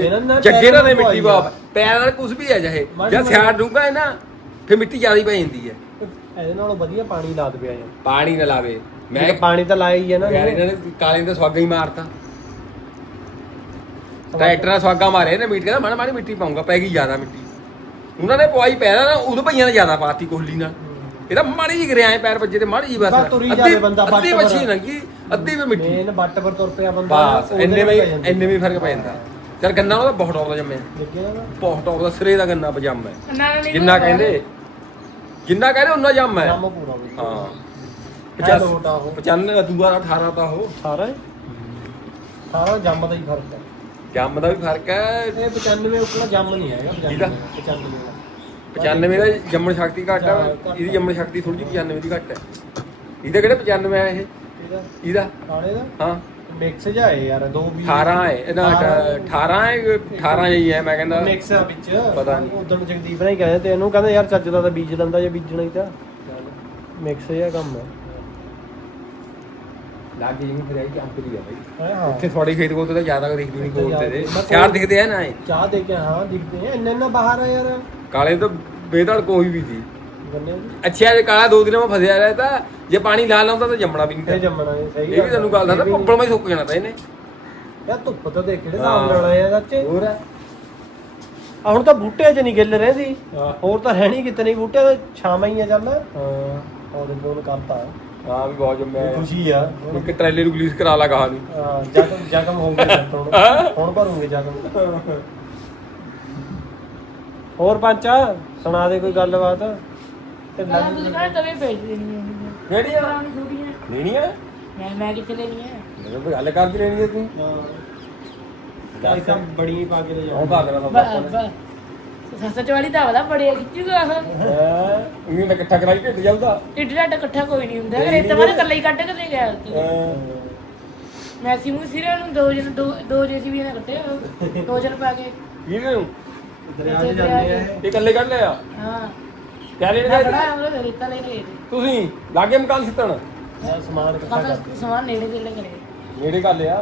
ਜੱਗੇ ਨਾਲ ਦੇ ਪੈਰਾਂ ਮਿੱਟੀ ਬਾਪ ਪੈਰਾਂ ਨਾਲ ਕੁਝ ਵੀ ਹੈ ਜਾਏ। ਮਾੜੀ ਜਦ ਸਿਆੜ ਡੂੰਗਾ ਹੈ ਨਾ ਫਿਰ ਮਿੱਟੀ ਜ਼ਿਆਦਾ ਹੀ ਪੈ ਜਾਂਦੀ ਹੈ। ਇਹਦੇ ਨਾਲੋਂ ਵਧੀਆ ਪਾਣੀ ਲਾ ਦਬਿਆ ਯਾਰ। ਪਾਣੀ ਨਾ ਲਾਵੇ। ਮੈਂ ਮੈਂ ਪਾਣੀ ਤਾਂ ਲਾਇਆ ਹੀ ਹੈ ਨਾ ਯਾਰ ਇਹਨਾਂ। ਨੇ ਕਾਲੇ ਦਾ ਸਵਾਗਾ ਹੀ ਮਾਰਤਾ। ਟਰੈਕਟਰ ਨਾਲ ਸਵਾਗਾ ਮਾਰਿਆ ਇਹਨੇ ਮਿੱਟੀ ਕਹਿੰਦਾ ਮਾੜਾ ਮਾੜੀ ਮਿੱਟੀ ਪਾਉਂਗਾ ਪੈ ਗਈ ਜ਼ਿਆਦਾ ਮਿੱਟੀ। ਉਹਨਾਂ ਨੇ ਪਵਾਈ ਪੈਰਾਂ ਨਾ ਉਦੋਂ ਭਈਆਂ ਨੇ ਜ਼ਿਆਦਾ ਪਾਤੀ ਕੋਹਲੀ ਨਾਲ। ਇਹਦਾ ਮਾੜੀ ਜਿਹੀ ਗਰਿਆ ਪੈਰ ਵੱਜੇ ਤੇ ਮਾੜੀ ਜਿਹੀ ਬਸ। ਬਸ ਤੁਰੀ ਜਾਵੇ ਬੰਦਾ ਬੱਟ ਅੱਧੀ ਪਰ। ਮੱਛੀ ਲੰਗੀ ਅੱਧੀ ਵੀ ਮਿੱਟੀ। ਮੇਨ ਬੱਟ ਪਰ ਤੁਰ ਪਿਆ ਬੰਦਾ ਬਸ ਉਹਦੇ ਇੰਨੇ ਵੀ ਪੈ ਜਾਂਦੀ। ਇੰਨੇ ਵੀ ਫ਼ਰਕ ਪੈ ਜਾਂਦਾ। ਚਲ ਗੰਨਾ ਉਹਦਾ ਬਹੁਤ ਟੌਪ ਦਾ ਜੰਮਿਆ। ਦੇਖਿਆ ਨਾ ਬਹੁਤ ਟੌਪ ਦਾ ਸਿਰੇ ਦਾ ਗੰਨਾ ਪਜਾਮਾ ਹੈ। ਨਾ ਨਹੀਂ ਜਿੰਨਾ ਕਹਿੰਦੇ ਜਿੰਨਾ ਕਹਿੰਦੇ ਉਹਨਾਂ ਜੰਮ ਹੈ। ਕੰਮ ਪੂਰਾ ਵੀ ਹਾਂ। ਹੈ ਲੋਟ ਆ ਉਹ। 95 ਦੂਆ 18 ਤਾਂ ਉਹ। ਸਾਰਾ ਹੀ? ਸਾਰਾ ਜੰਮ ਦਾ ਹੀ ਫ਼ਰਕ ਹੈ। ਜੰਮ ਦਾ ਵੀ ਫ਼ਰਕ ਹੈ। ਇਹ 95 ਉਪਰ ਜੰਮ ਨਹੀਂ ਹੈਗਾ 95 ਕਿਹਦਾ? 95 ਦਾ। 95 ਦਾ ਜੰਮਣ ਸ਼ਕਤੀ ਘੱਟ ਆ। ਇਹਦੀ ਜੰਮਣ ਸ਼ਕਤੀ ਥੋੜੀ ਜਿਹੀ 95 ਦੀ ਘੱਟ ਹੈ। ਇਹਦਾ ਕਿਹੜਾ 95 ਆ ਇਹ? ਇਹਦਾ? ਇਹਦਾ? ਦਾ? ਹਾਂ। ਮਿਕਸ ਜਾਏ ਯਾਰ ਦੋ ਵੀ 18 ਹੈ ਇਹਦਾ 18 ਹੈ। 18 ਹੀ ਹੈ ਮੈਂ ਕਹਿੰਦਾ ਮਿਕਸ ਆ ਵਿੱਚ। ਪਤਾ ਨਹੀਂ। ਉਦੋਂ ਜਗਦੀਪ ਨੇ ਕਹਿੰਦੇ ਤੇ ਇਹਨੂੰ ਕਹਿੰਦੇ ਯਾਰ ਚੱਜ ਦਾ ਤਾਂ ਬੀਜ ਲੈਂਦਾ ਜੇ ਬੀਜਣਾ ਹੀ ਤਾਂ। ਮਿਕਸ ਜਿਹਾ ਕੰਮ ਹੈ ਲੱਗ ਜੀ ਫਿਰ ਆਈ ਦੀ ਆ ਬਾਈ। ਇੱਥੇ ਥੋੜੀ ਖੇਤ ਕੋਲ ਤਾਂ ਜ਼ਿਆਦਾ ਦਿਖਦੀ ਨਹੀਂ ਕੋਲ ਤੇ। ਚਾਰ ਦਿਖਦੇ ਆ ਨਾ ਇਹ? ਚਾਹ ਦੇ ਕੇ ਹਾਂ ਦਿਖਦੇ ਆ। ਇੰਨਾ ਇੰਨਾ ਬਾਹਰ ਆ ਯਾਰ। ਕਾਲੇ ਤਾਂ ਬੇਦਲ ਕੋਈ ਵੀ ਸੀ। ਗੰਨੇ ਦੀ ਅੱਛਾ ਜੇ ਕਾਲਾ ਦੋ ਦਿਨਾਂ ਮੈਂ ਫਸਿਆ ਰਿਹਾ ਤਾਂ ਜੇ ਪਾਣੀ ਲਾ ਲਾਉਂਦਾ ਤਾਂ ਜੰਮਣਾ ਵੀ ਨਹੀਂ ਇਹ ਤਾਂ ਜੰਮਣਾ ਨਹੀਂ ਸਹੀ ਇਹ ਵੀ ਤੈਨੂੰ ਗੱਲ ਦੱਸਦਾ ਪੱਪਲ ਮੈਂ ਸੁੱਕ ਜਾਣਾ ਤਾਂ ਇਹਨੇ। ਯਾਰ ਧੁੱਪ ਤਾਂ ਦੇਖ ਕਿਹੜੇ ਹਿਸਾਬ ਨਾਲ ਆਇਆ ਚਾਚੇ ਹੋਰ ਆ। ਹੁਣ ਤਾਂ ਬੂਟਿਆਂ 'ਚ ਨਹੀਂ ਗਿੱਲ ਰਹਿੰਦੀ। ਹੋਰ ਤਾਂ ਹੈ ਨਹੀਂ ਕਿਤੇ ਨਹੀਂ ਬੂਟਿਆਂ ਦਾ ਛਾਵਾਂ ਹੀ ਆ ਚੱਲ। ਹਾਂ ਉਹਦੇ ਕੋਲ ਕਰਤਾ। ਹਾਂ ਵੀ ਬਹੁਤ ਜੰਮਿਆ ਖੁਸ਼ੀ ਆ। ਹੁਣ ਕਿ ਟਰੈਲੇ ਨੂੰ ਰਿਲੀਜ਼ ਕਰਾ ਲਾ ਕਹਾ ਨੂੰ ਹਾਂ, ਜ਼ਖਮ ਜ਼ਖਮ ਹੋ ਗਏ ਹੁਣ ਭਰੂਗੇ ਜ਼ਖਮ। ਹੋਰ ਪੰਚਾ ਸੁਣਾ ਦੇ ਕੋਈ ਗੱਲਬਾਤ। ਤੇ ਨਾ ਤੁਸੀਂ ਕਹਿੰਦੇ ਤਵੇ ਭੇਜ ਦੇਣੀ ਹੈ ਕਿਹੜੀ ਆ? ਪੁਰਾਣੀ ਛੋਟੀ ਹੈ ਲੈਣੀ ਆ? ਮੈਂ ਮੈਂ ਕਿੱਥੇ ਲੈਣੀ ਹੈ ਮੈਨੂੰ ਕੋਈ ਗੱਲ ਕਰਦੀ ਰਹਿਣੀ ਤੂੰ। ਹਾਂ। ਤਾਂ ਬੜੀ ਪਾ ਕੇ ਲੈ ਉਹ ਜਾਓ ਦੇਣਾ ਬਸ ਸਭ ਬਸ ਸੱਸ ਚਵਾਲੀ ਦਾ ਵਾਲਾ ਬੜੇ ਖਿੱਚੂਗਾ ਉਹ ਹਾਂ? ਉਹਨੂੰ ਤਾਂ ਇਕੱਠਾ ਕਰਾਈ ਢਿੱਡ ਜਾਊਗਾ। ਢਿੱਡ ਢੱਡ ਇਕੱਠਾ ਕੋਈ ਨਹੀਂ ਹੁੰਦਾ। ਰੇਤਾ ਵਾਲੇ ਇਕੱਲੇ ਹੀ ਕੱਢ ਕੇ ਲੈ ਗਿਆ। ਮੈਂ ਸਿਮੂ ਸਿਰੇ ਨੂੰ ਦੋ ਜਨ ਦੋ ਦੋ ਜੇਸੀਬੀ ਨੇ ਕੱਟੇ ਦੋ ਜਨ ਪਾ ਕੇ। ਇਹਨੂੰ ਦਰਿਆ 'ਚ ਜਾਂਦੇ ਆ। ਇਹ ਇਕੱਲੇ ਕੱਢ ਲਿਆ? ਹਾਂ। ਕਿਆ ਲੈਣ ਮੈਂ ਗਏ ਖੜਾ ਸੀ? ਹਾਂ ਉਹ ਰੇਤਾ ਲੈ ਤੇ ਤੁਸੀਂ ਲਾਗੇ ਮਕਾਨ ਸਿੱਟਣ? ਇਹ ਸਮਾਨ ਇਕੱਠਾ ਕਰ। ਸਮਾਨ ਨੇੜੇ ਦੇ ਲੈ ਕਰੇ। ਨੇੜੇ ਕਰ ਲਿਆ?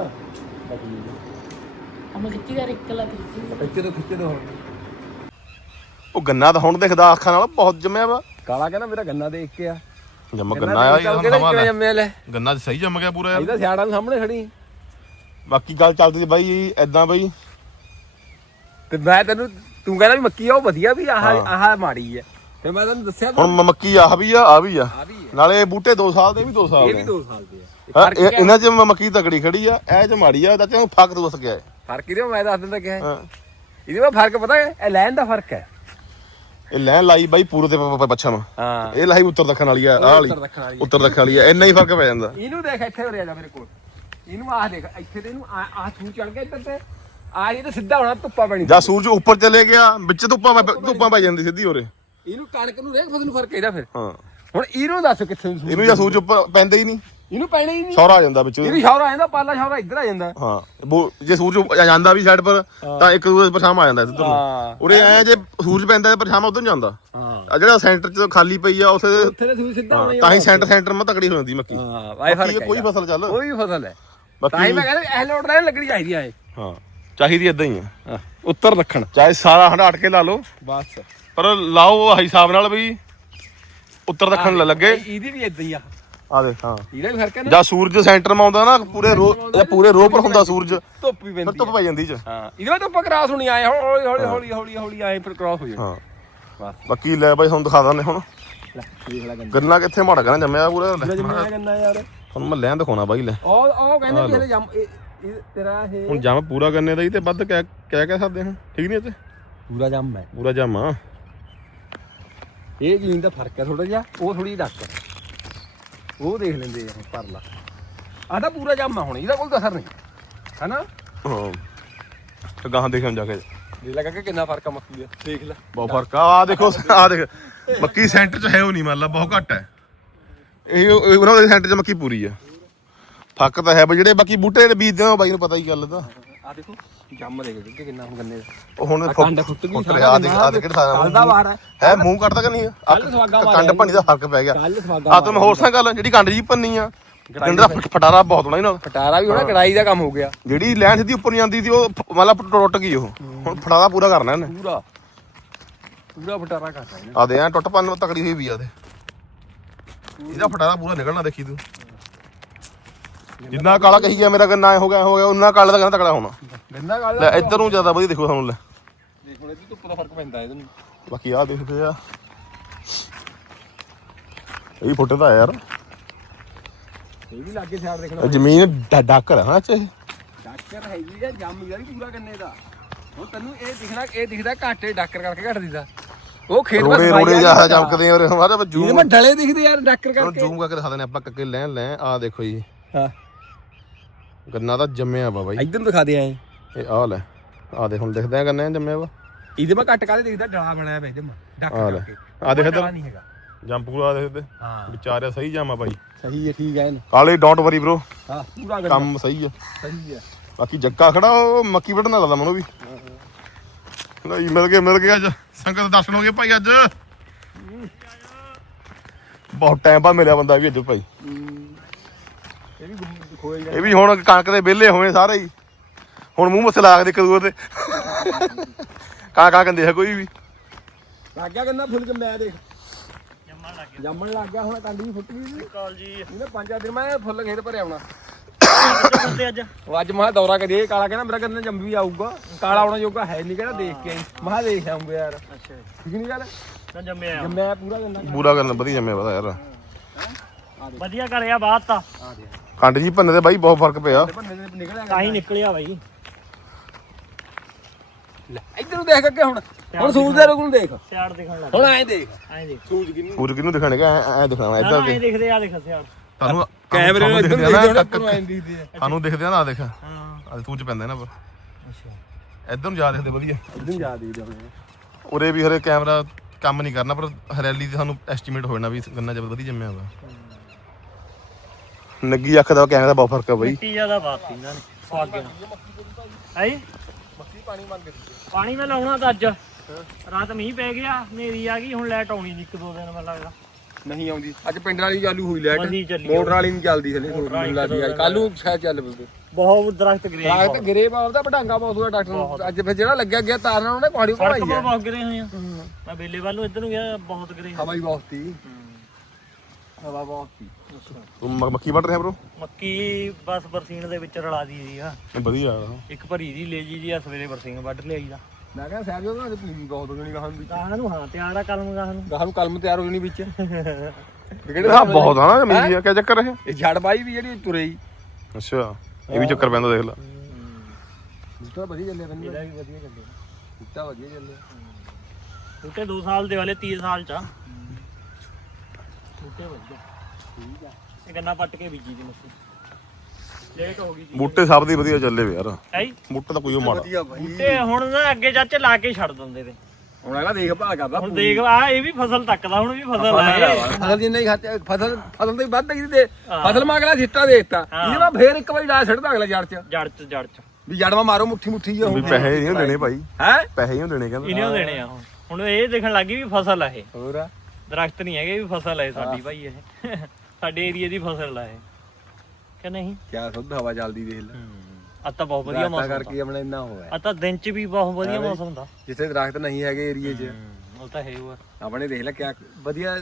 ਅਮਾ ਖਿੱਚੀ ਦਾ ਇੱਕ ਲੱਖ ਖਿੱਚੀ ਖਿੱਚੇ ਤੋਂ ਖਿੱਚੇ ਤੋਂ ਉਹ ਗੰਨਾ ਤਾਂ ਹੁਣ ਦਿਖਦਾ ਅੱਖਾਂ ਨਾਲ ਬਹੁਤ ਜੰਮਿਆ ਵਾ। ਕਾਲਾ ਕਹਿੰਦਾ ਮੇਰਾ ਗੰਨਾ ਦੇਖ ਕੇ ਆ। ਜੰਮ ਗੰਨਾ ਆ ਚੱਲ ਕਿਹੜਾ ਕਿਹੜਾ ਜੰਮਿਆ ਲੈ? ਗੰਨਾ ਸਹੀ ਜੰਮ ਗਿਆ ਪੂਰਾ ਯਾਰ। ਇਹਦਾ ਸਿਆੜਾਂ ਦੇ ਸਾਹਮਣੇ ਖੜੀ। ਬਾਕੀ ਗੱਲ ਚੱਲਦੀ ਸੀ ਬਾਈ ਐਦਾਂ ਬਾਈ। ਤੇ ਮੈਂ ਤੈਨੂੰ ਤੂੰ ਕਹਿੰਦਾ ਵੀ ਮੱਕੀ ਆ ਉਹ ਵਧੀਆ ਵੀ ਆਹ ਹਾਂ। ਆਹ ਮਾੜੀ ਹੈ ਤੇ ਮੈਂ ਤੈਨੂੰ ਦੱਸਿਆ ਹੁਣ ਮ- ਮੱਕੀ ਆਹ ਵੀ ਆ ਆ ਵੀ ਆ। ਆ ਵੀ ਹੈ ਨਾਲੇ ਬੂਟੇ 2 ਸਾਲ ਦੇ ਵੀ 2 ਸਾਲ ਇਹ ਦੇ ਵੀ 2 ਸਾਲ ਦੇ ਆ। ਹਾਂ, ਇਹ-? ਇਹਨਾਂ 'ਚ ਮੱਕੀ ਤਕੜੀ ਖੜੀ ਆ ਇਹ 'ਚ ਮਾੜੀ ਆ ਚਾਚਾ ਨੂੰ ਫੱਕ ਦੱਸ ਗਿਆ। ਫ਼ਰਕ ਇਹਦੇ ਵਿੱਚ ਮੈਂ ਦੱਸ ਦਿੰਦਾ ਕਿਹਾ ਹੈ। ਇਹਦੇ ਵਿੱਚ ਫ਼ਰਕ ਪਤਾ ਹੈ ਇਹ ਲੈਣ ਦਾ ਫ਼ਰਕ ਹੈ। ਇਹ ਲੈ ਲਾਈ ਬਾਈ ਪੂਰੇ ਤੇ ਪ- ਪ- ਪੱਛਮ। ਹਾਂ। ਇਹ ਲਾਈ ਉੱਤਰ ਦੱਖਣ ਵਾਲੀ ਆ ਆਹ ਵਾਲੀ। ਉੱਤਰ ਦੱਖਣ ਵਾਲੀ ਆ। ਉੱਤਰ ਦੱਖਣ ਵਾਲੀ ਆ ਇੰਨਾ ਹੀ ਫ਼ਰਕ ਪੈ ਜਾਂਦਾ। ਇਹਨੂੰ ਦੇਖ ਇੱਥੇ ਹੋ ਰਿਹਾ ਜਾ ਮੇਰੇ ਕੋਲ। ਇਹਨੂੰ ਆਹ ਦੇਖ ਇੱਥੇ ਤੇ ਇਹਨੂੰ ਆਹ ਛੂ ਚੜ ਗਿਆ ਇੱਧਰ ਤੇ। ਆ ਇਹ ਤਾਂ ਸਿੱਧਾ ਹੋਣਾ ਧੁੱਪਾ ਪੈਣੀ। ਜਾਂ ਸੂਰਜ ਉੱਪਰ ਚਲੇ ਗਿਆ ਵਿੱਚ ਧੁੱਪਾਂ ਪੈ- ਧੁੱਪਾਂ ਪੈ ਜਾਂਦੀ ਸਿੱਧੀ ਹੋਰੇ ਇਹਨੂੰ ਕਣਕ ਨੂੰ ਦੇਖ ਫਸਲ ਨੂੰ ਫ਼ਰਕ ਇਹਦਾ ਫਿਰ। ਹਾਂ। ਹੁਣ ਇਹਨੂੰ ਦੱਸ ਕਿੱਥੇ ਨੂੰ ਇਹਨੂੰ ਜਾਂ ਸੂਰਜ ਉੱਪਰ ਪੈਂਦਾ ਹੀ ਨਹੀਂ। ਇਹਨੂੰ ਪੈਣਾ ਹੀ ਨਹੀਂ। ਸੌਰਾ ਆ ਜਾਂਦਾ ਵਿੱਚ। ਇਹਨੂੰ ਸ਼ੌਰਾ ਆ ਜਾਂਦਾ ਪਾਲਾ ਸ਼ੌਰਾ ਇੱਧਰ ਆ ਜਾਂਦਾ। ਹਾਂ ਬੋ- ਜੇ ਸੂਰਜ ਉੱਪਰ ਜਾਂਦਾ ਵੀ ਸਾਈਡ ਪਰ ਤਾਂ ਇੱਕ ਦੂਜੇ ਪਰ ਛਾਵਾਂ ਆ ਜਾਂਦਾ ਇੱਧਰ ਨੂੰ। ਹਾਂ। ਉਰੇ ਆਇਆ ਜੇ ਸੂਰਜ ਪੈਂਦਾ ਪਰ ਛਾਵਾਂ ਉਧਰ ਨੂੰ ਜਾਂਦਾ। ਹਾਂ। ਆ ਜਿਹੜਾ ਸੈਂਟਰ 'ਚ ਖਾਲੀ ਪਈ ਆ ਉਥੇ ਉੱਥੇ ਤਾਂ ਸੂਰਜ ਸਿੱਧਾ ਹੋਣਾ ਹੀ ਤਾਂ ਹੀ ਸੈਂਟਰ ਸੈਂਟਰ ਮਾ ਤਕੜੀ ਹੋ ਜਾਂਦੀ ਮੱਕੀ। ਹਾਂ ਵਾਈ ਬਾਕੀ ਫ਼ਰਕ ਇਹ ਕੋਈ ਫਸਲ ਚੱਲ। ਕੋਈ ਵੀ ਫਸਲ ਹੈ। ਤਾਂ ਹੀ ਮੈਂ ਕਹਿੰਦਾ ਇਹ ਲੋਟ ਰਹਿਣ ਲੱਗਣੀ ਚਾਹੀਦੀ ਆ ਇਹ। ਹਾਂ ਚਾਹੀਦੀ ਇਦਾਂ ਹੀ ਆ। ਉੱਤਰ ਦੱਖਣ ਚਾਹੇ ਸਾਰਾ ਹੰਡਾ ਕੇ ਲਾ ਲਓ। ਬਸ। ਪਰ ਲਾਓ ਆਹ ਹਿਸਾਬ ਨਾਲ ਵੀ ਉੱਤਰ ਦੱਖਣ ਲੱਗੇ। ਇਹਦੀ ਵੀ ਇਦਾਂ ਹੀ ਆ। ਆ ਦੇਖ ਹਾਂ। ਇਹਦਾ ਵੀ ਫ਼ਰਕ ਹੈ ਨਾ? ਜਾਂ ਸੂਰਜ ਸੈਂਟਰ ਮਾ ਆਉਂਦਾ ਨਾ ਪੂਰੇ ਰੋ ਜਾਂ ਪੂਰੇ ਰੋ ਪਰ ਹੁੰਦਾ ਸੂਰਜ। ਧੁੱਪ ਵੀ ਫਿਰ ਪੈਂਦੀ ਧੁੱਪ ਪੈ ਜਾਂਦੀ ਚ। ਹਾਂ ਇਹਦੇ ਵਿੱਚ ਧੁੱਪ ਕ੍ਰਾਸ ਹੋਣੀ ਆਏ ਹੌਲੀ ਹੌਲੀ ਹੌਲੀ ਹੌਲੀ ਹੌਲੀ ਆਏ ਫਿਰ ਕ੍ਰਾਸ ਹੋ ਜਾਣੀ। ਹਾਂ। ਬਸ ਬਾਕੀ ਲੈ ਬਾਈ ਤੁਹਾਨੂੰ ਦਿਖਾ ਦਿੰਦੇ ਹੁਣ। ਗੰਨਾ। ਕਿੱਥੇ ਮਾੜਾ ਗੰਨਾ ਜੰਮਿਆ ਪੂਰਾ। ਜੰਮਿਆ ਗੰਨਾ ਯਾਰ। ਤੁਹਾਨੂੰ ਮੈਂ ਲੈਣ ਦਿਖਾਉਣਾ ਬਾਈ ਲੈ। ਉਹ ਉਹ ਕਹਿੰਦੇ ਵੀ ਇਹਦੇ ਜੰਮ ਇਹ ਤੇਰਾ ਇਹ ਹੁਣ ਜੰਮ ਪੂਰਾ ਗੰਨੇ ਦਾ ਹੀ ਤੇ ਵੱਧ ਕਹਿ ਕਹਿ ਕਹਿ ਸਕਦੇ ਹਾਂ। ਠੀਕ ਨਹੀਂ ਇੱਥੇ? ਪੂਰਾ ਜੰਮ ਹੈ। ਪੂਰਾ ਜੰਮ ਆ। ਇਹ ਜੀਨ ਦਾ ਫ਼ਰਕ ਹੈ ਥੋੜਾ ਜਿਹਾ ਉਹ ਥੋੜੀ ਡੱਕ ਉਹ ਦੇਖ ਲੈਂਦੇ ਆ ਪਰਲਾ। ਆਹ ਤਾਂ ਪੂਰਾ ਜੰਮ ਆ ਹੁਣ ਇਹਦਾ ਕੋਈ ਅਸਰ ਨਹੀਂ ਹੈਨਾ? ਹਾਂ। ਤੇ ਗਾਹਾਂ ਦੇਖਣ ਜਾ ਕੇ। ਦੇਖ ਲੈ ਕਿ ਕਿੰਨਾ ਫ਼ਰਕ ਆ ਮੱਕੀ ਦਾ ਦੇਖ ਲੈ। ਬਹੁਤ ਫ਼ਰਕ ਆ ਆਹ ਦੇਖੋ ਆ ਦੇਖ। ਮੱਕੀ ਸੈਂਟਰ ਚ ਹੈ ਉਹ ਨਹੀਂ ਮੰਨ ਲਾ ਬਹੁਤ ਘੱਟ ਹੈ। ਇਹ ਇਹ ਉਹਨਾਂ ਦੇ ਸੈਂਟਰ ਚ ਮੱਕੀ ਪੂਰੀ ਆ। ਫ਼ਰਕ ਤਾਂ ਹੈ ਬਈ ਜਿਹੜੇ ਬਾਕੀ ਬੂਟੇ ਦੇ ਬੀਜਦੇ ਆ ਉਹ ਬਾਈ ਨੂੰ ਪਤਾ ਹੀ ਗੱਲ ਦਾ। ਆ ਦੇਖੋ। ਜੰਮ ਦੇਖ ਕਿ ਕਿੰਨਾ ਹੁਣ ਗੰਨੇ ਦਾ। ਉਹ ਹੁਣ ਆਹ ਕੰਡ ਫੁੱਟ ਗਈ, ਫੁੱਟ ਰਿਹਾ ਆ ਦੇਖ ਆ ਦੇਖ ਕਿਹੜਾ ਕੱਲ ਦਾ ਵਾਰ ਹੈ। ਹੈ ਮੂੰਹ ਕੱਟਦਾ ਕਿ ਨਹੀਂ ਕੱਲ੍ਹ ਸੁਹਾਗਾ ਆਹ ਮਾਰਿਆ ਕੰਡ ਭੰਨੀ ਦਾ ਫ਼ਰਕ ਪੈ ਗਿਆ। ਕੱਲ ਸਵਾਗਾ ਆ ਤੁਹਾਨੂੰ ਹੋਰ ਸਾਂ ਗੱਲ ਜਿਹੜੀ ਕੰਡ ਜੀ ਭੰਨੀ ਆ ਕੰਡ ਦਾ ਫਟ- ਫਟਾਰਾ ਬਹੁਤ ਹੋਣਾ ਇਹਨਾਂ ਦਾ ਫਟਾਰਾ ਵੀ ਹੋਣਾ ਕੜਾਈ ਦਾ ਕੰਮ ਹੋ ਗਿਆ। ਜਿਹੜੀ ਲੈਣ ਸਿੱਧੀ ਉੱਪਰ ਨਹੀਂ ਜਾਂਦੀ ਸੀ ਉਹ ਫ- ਮਤਲਬ ਟੁੱਟ ਗਈ ਉਹ। ਹੁਣ ਫਟਾਰਾ ਪੂਰਾ ਕਰਨਾ ਇਹਨੇ। ਪੂਰਾ। ਪੂਰਾ ਫਟਾਰਾ ਕਰਤਾ ਇਹਨੇ। ਆ ਟੁੱਟ ਪੰਨ ਤਕੜੀ ਹੋਈ ਵੀ ਆ ਦੇ ਇਹਦਾ ਫਟਾਰਾ ਪੂਰਾ ਨਿਕਲਣਾ ਦੇਖੀ ਤੂੰ। ਜਿੰਨਾ ਕਾਲਾ ਕਹੀ ਗਿਆ ਮੇਰਾ ਗੰਨਾ ਹੋ ਗਿਆ ਹੋ ਗਿਆ ਉਹਨਾਂ ਕਾਲੇ ਦਾ ਗੰਨਾ ਤਕੜਾ ਹੋਣਾ। ਗੰਨਾ ਕੱਲ ਲੈ ਇੱਧਰ ਨੂੰ ਜ਼ਿਆਦਾ ਵਧੀਆ ਦੇਖੋ ਸਾਨੂੰ ਲੈ। ਦੇਖ ਹੁਣ ਇਹਦੀ ਧੁੱਪ ਦਾ ਫ਼ਰਕ ਪੈਂਦਾ ਇਹਦੇ ਨੂੰ। ਬਾਕੀ ਆ ਦੇਖਦੇ ਆ। ਇਹ ਵੀ ਫੁੱਟੇ ਦਾ ਯਾਰ। ਇਹ ਵੀ ਲਾਗੇ ਸਾਈਡ ਦੇਖਣਾ। ਇਹ ਜ਼ਮੀਨ ਡਾਕਰ ਹੈ ਨਾ ਚ ਡਾਕਰ ਹੈਗੀ ਆ ਜੰਮ ਯਾਰ ਪੂਰਾ ਗੰਨੇ ਦਾ। ਹੁਣ ਤੈਨੂੰ ਇਹ ਦਿਖਣਾ ਇਹ ਦਿਖਦਾ ਘਾਟੇ ਡਾਕਰ ਕਰਕੇ ਘਟ ਦਿੰਦਾ ਉਹ ਖੇਤ ਵਿੱਚ ਰੋੜੇ ਰੋੜੇ ਜਿਹਾ ਚਮਕਦੇ ਆ ਔਰ ਇਹਦੇ ਜੂਮ ਮੈਂ ਡਲੇ ਦਿਖਦੇ ਯਾਰ ਡਾਕਰ ਕਰਕੇ। ਜੂਮ ਕਰਕੇ ਦਿਖਾ ਦਿੰਦੇ ਆਪਾਂ ਕੱਕੇ ਲੈ ਲੈ ਆ ਦੇਖੋ ਜੀ। ਹਾਂ। ਗੰਨਾ ਤਾਂ ਜੰਮਿਆ ਵਾ ਬਾਈ। ਇਧਰ ਨੂੰ ਦਿਖਾ ਦੇ ਆਏ ਇਹ ਆ ਲੈ ਆ ਦੇ ਹੁਣ ਦਿਖਦਾ ਗੰਨਾ ਜੰਮਿਆ ਵਾ। ਇਹਦੇ ਮੈਂ ਘੱਟ ਕਾਲੇ ਦਿਖਦਾ ਡਲਾ ਬਣਾਇਆ ਪਿਆ ਇਹਦੇ ਮੈਂ ਲੈ। ਕਰਕੇ। ਆ ਦੇਖ ਡਲਾ ਇੱਧਰ। ਨਹੀਂ ਹੈਗਾ। ਪੂਰਾ ਦੇਖਦੇ ਹਾਂ। ਵਿਚਾਰਿਆ ਸਹੀ ਜਾਮਾ ਬਾਈ। ਸਹੀ ਹੈ ਠੀਕ ਹੈ। ਇਹਨੂੰ ਕਾਲੇ ਡੋਂਟ ਵਰੀ ਬ్రో ਹਾਂ ਪੂਰਾ ਕੰਮ ਸਹੀ ਆ। ਸਹੀ ਹੈ। ਬਾਕੀ ਜੱਗਾ ਖੜਾ ਉਹ ਮੱਕੀ ਵੱਢਣ ਵਾਲਾ ਮੈਨੂੰ ਵੀ। ਲਈ ਮਿਲ ਗਏ ਮਿਲ ਗਏ ਅੱਜ। ਸੰਗਤ ਦਰਸ਼ਨ ਹੋ ਗਏ ਭਾਈ ਅੱਜ। ਬਹੁਤ ਟਾਈਮ ਬਾਅਦ ਮਿਲਿਆ ਬੰਦਾ ਵੀ ਅੱਜ ਭਾਈ। ਇਹ ਵੀ ਗੁੰਮ- ਖੋਏ ਇਹ ਵੀ ਹੁਣ ਕਣਕ ਦੇ ਵਿਹਲੇ ਹੋਏ ਸਾਰੇ ਹੀ। ਹੁਣ ਮੂੰਹ ਮੱਥੇ ਲਾ ਕੇ ਦੇ ਕਦੂਰ ਤੇ। ਕਾਂ ਕਾਂ ਕੰਦੇ ਹੈ ਕੋਈ ਵੀ। ਲੱਗ ਗਿਆ ਗੰਨਾ ਫੁੱਲ ਕੇ ਮੈਂ ਦੇਖ। ਜੰਮਣ ਲੱਗ ਗਿਆ। ਜੰਮਣ ਲੱਗ ਗਿਆ ਹੁਣ ਕੰਡੀ ਵੀ ਫੁੱਟ ਗਈ ਕਾਲ ਜੀ। ਇਹਨੇ ਪੰਜ ਦਿਨ ਮੈਂ ਫੁੱਲ ਖੇਤ ਭਰਿਆ ਆਉਣਾ ਅੱਜ? ਉਹ ਅੱਜ ਮੈਂ ਦੌਰਾ ਕਰੀਏ। ਕਾਲਾ ਕਹਿੰਦਾ ਮੇਰਾ ਗੰਨਾ ਜੰਮ ਵੀ ਆਊਗਾ। ਕਾਲਾ ਆਉਣਾ ਜੋਗਾ ਹੈ ਨਹੀਂ ਕਹਿੰਦਾ ਦੇਖ ਕੇ ਆਈ। ਮੈਂ ਕਿਹਾ ਦੇਖ ਆਉਂਗਾ ਯਾਰ। ਅੱਛਾ ਠੀਕ ਨਹੀਂ ਗੱਲ? ਤਾਂ ਜੰਮਿਆ ਜੰਮਿਆ ਪੂਰਾ ਗੰਨਾ ਪੂਰਾ ਕਰਨ ਵਧੀਆ ਜੰਮਿਆ ਪਤਾ ਯਾਰ। ਵਧੀਆ ਕਰਿਆ ਬਾਤ ਤਾਂ। ਖੰਡ ਜੀ ਭੰਨੇ ਦੇ ਬਾਈ ਬਹੁਤ ਫ਼ਰਕ ਪਿਆ। ਭੰਨੇ ਦੇ ਨਿਕਲਿਆ ਤਾਂ ਹੀ ਨਿਕਲਿਆ ਬਾਈ। ਇੱਧਰ ਨੂੰ ਦੇਖ ਅੱਗੇ ਹੁਣ। ਹੁਣ ਸੂਰਜ ਦੇ ਨੂੰ ਦੇਖ। ਸਿਆੜ ਦਿਖਣ ਲੱਗ ਹੁਣ ਐਂ ਦੇਖ। ਐਂ ਦੇਖ। ਸੂਰਜ ਕਿੰਨੀ ਸੂਰਜ ਕਿਹਨੂੰ ਦਿਖਾਣੇਗਾ ਐ ਐ ਦਿਖਾਣਾ ਨਾ ਇੱਧਰ ਨਾ ਐਂ ਦੇ ਦੇਖਦੇ ਆ ਦੇਖ ਸਿਆੜ। ਤੁਹਾਨੂੰ ਕੈਮਰੇ ਨੂੰ ਇੱਧਰ ਦਿਖਦੇ ਐਂ ਦਿਖਦੇ ਆ। ਦਿਖਦੇ ਆ ਦੇਖ। ਹਾਂ। ਆ ਸੂਰਜ ਪੈਂਦਾ ਨਾ ਪਰ ਅੱਛਾ। ਇੱਧਰ ਨੂੰ ਜਾ ਦੇਖਦੇ ਵਧੀਆ। ਇੱਧਰ ਨੂੰ ਜਾ ਦੇਖਦੇ ਉਰੇ ਵੀ ਹਰੇ ਕੈਮਰਾ ਕੰਮ ਨਹੀਂ ਕਰਨਾ ਪਰ ਹਰਿਆਲੀ ਦੇ ਸਾਨੂੰ ਐਸਟੀਮੇਟ ਹੋ ਜਾਣਾ ਵੀ ਗੰਨਾ ਜਬ ਵਧੀਆ ਜੰਮਿਆ ਹੋਗਾ ਨੱਗੀ ਅੱਖ ਦਾ ਕੈਮਰਾ ਦਾ ਬਹੁਤ ਫ਼ਰਕ ਆ ਬਾਈ। ਮਿੱਟੀ ਜ਼ਿਆਦਾ ਬਾਤ ਇਹਨਾਂ ਨੇ ਸਵਾਗੇ ਨਾਲ। ਹੈ? ਮੱਕੀ ਪਾਣੀ ਮੰਗ ਕੇ ਪਾਣੀ ਮੈਂ ਲਾਉਣਾ ਤਾਂ ਅੱਜ। ਰਾਤ ਮੀਂਹ ਪੈ ਗਿਆ ਹਨੇਰੀ ਆ ਗਈ ਹੁਣ ਲਾਈਟ ਆਉਣੀ ਨਹੀਂ ਇੱਕ ਦੋ ਦਿਨ ਮੈਨੂੰ ਲੱਗਦਾ। ਨਹੀਂ ਆਉਂਦੀ। ਅੱਜ ਪਿੰਡ ਵਾਲੀ ਚਾਲੂ ਹੋਈ ਲਾਈਟ ਬੰਦੀ ਚੱਲੀ ਮੋਟਰ ਵਾਲੀ ਨਹੀਂ ਚੱਲਦੀ ਹਲੇ ਮੈਨੂੰ ਲੱਗਦੀ ਅੱਜ ਕੱਲ ਨੂੰ ਸ਼ਾਇਦ ਚੱਲ ਪਵੇ ਬਹੁਤ ਦਰਖਤ ਗਰੇ ਰਾਤ ਤੇ ਗਿਰੇ ਬਾਬ ਦਾ ਪਟਾਂਗਾ ਬਹੁਤ ਹੋਇਆ ਡਾਕਟਰ ਨੂੰ। ਅੱਜ ਫਿਰ ਜਿਹੜਾ ਲੱਗਿਆ ਗਿਆ ਤਾਰ ਨਾਲ ਉਹਨੇ ਪਾਣੀ ਸੜਕ ਘਮਾਈ ਪਰ ਹੈ ਬਹੁਤ ਗਰੇ ਹੋਏ ਆ। ਮੈਂ ਬੇਲੇ ਵੱਲ ਨੂੰ ਇੱਧਰ ਨੂੰ ਗਿਆ ਬਹੁਤ ਗਰੇ। ਹਵਾ ਹੀ ਬਹੁਤ ਸੀ। ਹਵਾ ਬਹੁਤ ਸੀ। ਮ- ਮੱਕੀ ਵੱਢ ਰਿਹਾ ਬ్రో ਮੱਕੀ ਬਸ ਬਰਸੀਨ ਦੇ ਵਿੱਚ ਰਲਾ ਦੀ ਦੀ ਆ। ਵਧੀਆ ਇੱਕ ਭਰੀ ਦੀ ਲੈ ਜੀ ਦੀ ਆ ਸਵੇਰੇ ਬਰਸੀਨ ਵੱਢ ਲਿਆਈ ਦਾ। ਮੈਂ ਕਹਿੰਦਾ ਸਾਹਿਬ ਜੀ ਉਹਨਾਂ ਪੀਣੀ ਬਹੁਤ ਹੋ ਜਾਣੀ ਗਾਹਾਂ ਵਿੱਚ। ਗਾਹਾਂ ਨੂੰ ਹਾਂ ਤਿਆਰ ਆ ਕਲਮ ਗਾਹਾਂ ਨੂੰ। ਗਾਹਾਂ ਨੂੰ ਕਲਮ ਤਿਆਰ ਹੋ ਜਾਣੀ ਵਿੱਚ। ਹਾਂ ਬਹੁਤ ਆ ਨਾ ਜ਼ਮੀਨ ਦੀ ਕਿਆ ਚੱਕਰ ਹੈ ਇਹ? ਜੜ ਬਾਈ ਵੀ ਜਿਹੜੀ ਤੁਰੇ ਹੀ। ਅੱਛਾ ਇਹ ਵੀ ਚੱਕਰ ਪੈਂਦਾ ਦੇਖ ਲੈ। ਬੂਟਾ ਵਧੀਆ ਚੱਲਿਆ ਬੰਦਾ ਇਹਦਾ ਵੀ ਵਧੀਆ ਚੱਲੇ ਬੂਟਾ ਵਧੀਆ ਚੱਲਿਆ। ਬੂਟੇ 2 ਸਾਲ ਦੇ ਵਾਲੇ 30 ਸਾਲ ਚ ਆ। ਬੂਟੇ ਵਧੀਆ। ਠੀਕ ਆ। ਇਹ ਗੰਨਾ ਪੱਟ ਕੇ ਬੀਜੀ ਦੀ ਮੱਕੀ। ਲੇਟ ਹੋ ਗਈ ਜੀ। ਬੂਟੇ ਸਭ ਦੇ ਵਧੀਆ ਚੱਲੇ ਵੇ ਯਾਰ। ਹੈ ਬੂਟਾ ਤਾਂ ਕੋਈ ਉਹ ਮਾੜਾ। ਵਧੀਆ ਬਾਈ। ਹੁਣ ਨਾ ਅੱਗੇ ਚਾਚੇ ਲਾ ਕੇ ਛੱਡ ਦਿੰਦੇ ਤੇ। ਹੁਣ ਅਗਲਾ ਦੇਖਭਾਲ ਕਰਦਾ ਹੁਣ ਦੇਖ ਆ ਇਹ ਵੀ ਫਸਲ ਤੱਕਦਾ ਹੁਣ ਵੀ ਫਸਲ ਹੈ ਫਸਲ ਜਿੰਨਾ ਹੀ ਖਾਤੇ ਫਸਲ ਫਸਲ ਤੋਂ ਹੀ ਵੱਧ ਗਈ ਦੇ ਫਸਲ ਮਾ ਅਗਲਾ ਸਿੱਟਾ ਦੇਤਾ ਇਹਦੇ ਮੈਂ ਫੇਰ ਇੱਕ ਵਾਰੀ ਡਾ ਛੱਡਦਾ ਅਗਲਾ ਜੜ ਚ। ਜੜ ਚ ਜੜ ਚ। ਵੀ ਜੜਵਾ ਮਾਰੋ ਮੁੱਠੀ ਮੁੱਠੀ ਜਿਹਾ ਵੀ ਪੈਸੇ ਨਹੀਂ ਦੇਣੇ ਭਾਈ। ਹੈ? ਪੈਸੇ ਹੀ ਦੇਣੇ ਕਹਿੰਦੇ। ਇਹਨੇ ਦੇਣੇ ਆ ਹੁਣ। ਹੁਣ ਇਹ ਦੇਖਣ ਲੱਗੀ ਵੀ ਫਸਲ ਆ ਇਹ। ਹੋਰ ਆ? ਦਰਖਤ ਨਹੀਂ ਹੈਗੇ ਵੀ ਫਸਲ ਹੈ ਸਾਡੀ ਭਾਈ ਇਹ। ਸਾਡੇ ਏਰੀਆ ਦੀ ਫਸਲ ਆ ਇਹ। ਕਿ ਨਹੀਂ? ਕਿਆ ਸੁੱਧ ਹਵਾ ਚੱਲਦੀ ਦੇਖ ਲੈ। ਆ ਤਾਂ ਬਹੁਤ ਵਧੀਆ ਮੌਸਮ ਕਰਕੇ ਆਪਣਾ ਇੰਨਾ ਹੋਇਆ ਆ ਤਾਂ ਦਿਨ ਚ ਵੀ ਬਹੁਤ ਵਧੀਆ ਮੌਸਮ ਦਾ ਜਿੱਥੇ ਦਰਖਤ ਨਹੀਂ ਹੈਗੇ ਏਰੀਏ 'ਚ। ਉਹ ਤਾਂ ਹੈ ਉਹ। ਆਪਣੇ ਦੇਖ ਲੈ ਕਿਆ ਵਧੀਆ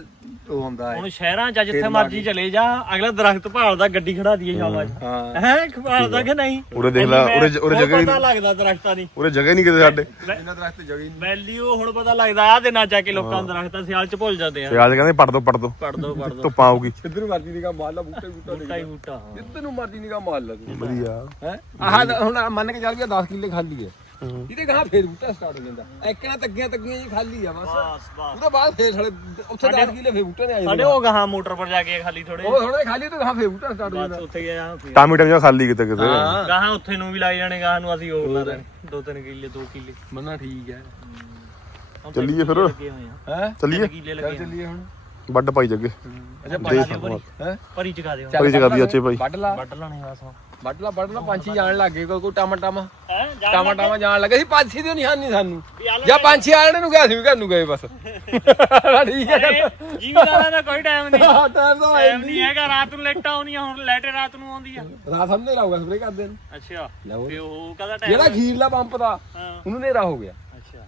ਉਹ ਹੁੰਦਾ ਹੈ। ਹੁਣ ਸ਼ਹਿਰਾਂ ਚ ਜਿੱਥੇ ਮਰਜ਼ੀ ਚਲੇ ਜਾ ਅਗਲਾ ਦਰਖਤ ਭਾਲਦਾ ਗੱਡੀ ਖੜਾ ਦਈਏ ਚ ਹਾਂ। ਭਾਲਦਾ ਕਿ ਨਹੀਂ? ਉਰੇ ਦੇਖ ਲੈ ਉਰੇ ਉਰੇ ਹੁਣ ਜਗ੍ਹਾ ਹੀ ਪਤਾ ਲੱਗਦਾ ਦਰਖਤਾਂ ਦੀ। ਉਰੇ ਜਗ੍ਹਾ ਹੀ ਨਹੀਂ ਕਿਤੇ ਸਾਡੇ। ਇਹਨਾਂ ਦਰਖਤ ਜਗ੍ਹਾ ਹੀ ਨਹੀਂ। ਵੈਲਿਊ ਹੁਣ ਪਤਾ ਲੱਗਦਾ ਆ ਦਿਨਾਂ ਚ ਕੇ ਲੋਕਾਂ ਨੂੰ ਦਰਖਤਾਂ ਸਿਆਲ ਚ ਭੁੱਲ ਜਾਂਦੇ ਆ। ਅੱਜ ਕਹਿੰਦੇ ਪੜ ਦੋ ਪੜ ਦੋ। ਪੜ ਦੋ ਪੜ ਦੋ। ਧੁੱਪਾਂ ਆਊਗੀ। ਜਿੱਧਰ ਮਰਜ਼ੀ ਨਿਗਾਹ ਮਾਰ ਲਾ ਬੂਟੇ ਬੂਟਾ ਬੂਟਾ ਹੀ ਬੂਟਾ। ਜਿੱਧਰ ਨੂੰ ਮਰਜ਼ੀ ਨਿਗਾਹ ਮਾਰ ਲਾ ਤੂੰ। ਵਧੀਆ। ਹੈ? ਆਹ ਹੁਣ ਮੰਨ ਕੇ ਚੱਲ ਵੀ 10 ਕਿੱਲੇ ਖਾਲੀ ਹੈ। ਇਹਦੇ ਗਾਂ ਫੇਰ ਬੂਟਾ ਸਟਾਰਟ ਹੋ ਜਾਂਦਾ। ਐਕਣਾ ਤੱਗੀਆਂ ਤੱਗੀਆਂ ਜੀ ਖਾਲੀ ਆ ਬਸ। ਬਸ ਬਸ। ਉਹਦੇ ਬਾਅਦ ਫੇਰ ਸਾਲੇ ਉੱਥੇ 10 ਕਿਲੇ ਫੇਰ ਬੂਟੇ ਨੇ ਆਏ ਸਾਡੇ ਉਹ ਗਾਹਾਂ ਮੋਟਰ ਪਰ ਜਾ ਕੇ ਖਾਲੀ ਥੋੜੇ ਉਹ ਥੋੜੇ ਖਾਲੀ ਤੇ ਗਾਂ ਫੇਰ ਬੂਟਾ ਸਟਾਰਟ ਹੋ ਬਸ ਜਾਂਦਾ। ਉੱਥੇ ਗਿਆ ਟਾਮੀ ਟਾਮੀ ਜਿਹਾ ਖਾਲੀ ਕਿਤੇ ਕਿਤੇ। ਹਾਂ। ਗਾਹਾਂ ਉੱਥੇ ਨੂੰ ਵੀ ਲਾਈ ਜਾਣੇ ਗਾਹਾਂ ਨੂੰ ਅਸੀਂ ਹੋਰ। ਲਾ ਦੇਣੇ। ਦੋ ਤਿੰਨ ਕਿੱਲੇ ਦੋ ਕਿੱਲੇ। ਮੰਨਾ ਠੀਕ ਹੈ। ਚੱਲੀਏ ਫਿਰ। ਹੈ? ਚੱਲੀਏ। ਚੱਲੀਏ ਹੁਣ। ਵੱਡ ਪਾਈ ਜੱਗੇ। ਅੱਛਾ ਦੇਖ ਹੈ? ਭਰੀ ਚਕਾ ਦਿਓ। ਪਰੀ ਜਗਾ ਦੀ ਅੱਛੇ ਭਾਈ। ਵੱਢ ਲਾ। ਵੱਢ ਲਾਣੇ ਬਸ ਵੱਢ ਲਾ ਵੱਢ ਲਾ ਪੰਛੀ ਜਾਣ ਲੱਗੇ ਕੋਈ ਕੋਈ ਟਾਮਾ ਟਾਮਾ। ਹੈ ਟਾਮਾ ਟਾਮਾ ਜਾਣ ਲੱਗੇ ਸੀ ਪੰਛੀ ਦੀ ਨਿਸ਼ਾਨੀ ਸਾਨੂੰ। ਜਾਂ ਪੰਛੀ ਆਣੇ ਨੂੰ ਗਿਆ ਸੀ ਵੀ ਘਰ ਨੂੰ ਗਏ ਬਸ। ਠੀਕ ਹੈ। ਜੀਵਦਾਰਾਂ ਦਾ ਕੋਈ ਟਾਈਮ ਨਹੀਂ। ਟਾਈਮ ਤਾਂ ਟਾਈਮ ਨਹੀਂ। ਹੈਗਾ ਰਾਤ ਨੂੰ ਲੇਟਾਂ ਆਉਂਦੀਆਂ ਹੁਣ ਲੈਟੇ ਰਾਤ ਨੂੰ ਆਉਂਦੀ ਆ ਰਾਤ ਹਮਨੇ ਲਾਊਗਾ ਸਪਰੇ ਕਰਦੇ ਨੂੰ। ਅੱਛਾ। ਤੇ ਉਹ ਕਹਦਾ ਟਾਈਮ ਜਿਹੜਾ ਖੀਰਲਾ ਪੰਪ ਦਾ ਹਾਂ। ਉਹਨੂੰ ਨੇਰਾ ਹੋ ਗਿਆ। ਅੱਛਾ।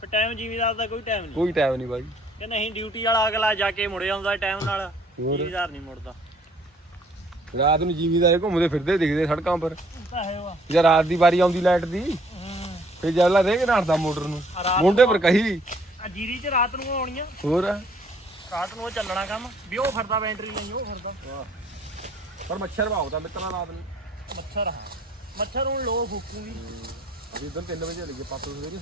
ਪਰ ਟਾਈਮ ਜੀਵਦਾਰ ਦਾ ਕੋਈ ਟਾਈਮ ਨਹੀਂ। ਕੋਈ ਟਾਈਮ ਨਹੀਂ ਬਾਈ। ਕਿ ਨਹੀਂ ਡਿਊਟੀ ਵਾਲਾ ਅਗਲਾ ਜਾ ਕੇ ਮੁੜ ਜਾਂਦਾ ਟਾਈਮ ਨਾਲ। ਜੀਵਦਾਰ ਨਹੀਂ ਮੁੜਦਾ। ਰਾਤ ਨੂੰ ਜੀਵੀਦਾਰ ਘੁੰਮਦੇ ਫਿਰਦੇ ਦਿਖਦੇ ਸੜਕਾਂ ਪਰ ਤਾਂ ਹੈ ਜੇ ਰਾਤ ਦੀ ਵਾਰੀ ਆਉਂਦੀ ਲਾਈਟ ਦੀ ਫਿਰ ਜਦ ਲਾ ਦੇ ਘੜਦਾ ਮੋਟਰ ਨੂੰ। ਮੁੰਡੇ ਪਰ ਕਹੀ ਆ ਜੀਰੀ ਚ ਰਾਤ ਨੂੰ ਆਉਣੀਆਂ। ਹੋਰ? ਰਾਤ ਨੂੰ ਉਹ ਚੱਲਣਾ ਕੰਮ ਵੀ ਉਹ ਫਿਰਦਾ ਬੈਟਰੀ ਲਈ ਉਹ ਫਿਰਦਾ। ਪਰ ਮੱਛਰ ਭਾਉਦਾ ਮਿੱਤਰਾਂ ਰਾਤ ਨੂੰ। ਮੱਛਰ ਮੱਛਰ ਹੁਣ ਲੋ ਫੁੱਕੂਗੀ। ਅਸੀਂ ਇਧਰ 3 ਵਜੇ ਲੱਗੇ ਪਾਸੋਂ ਸਵੇਰੇ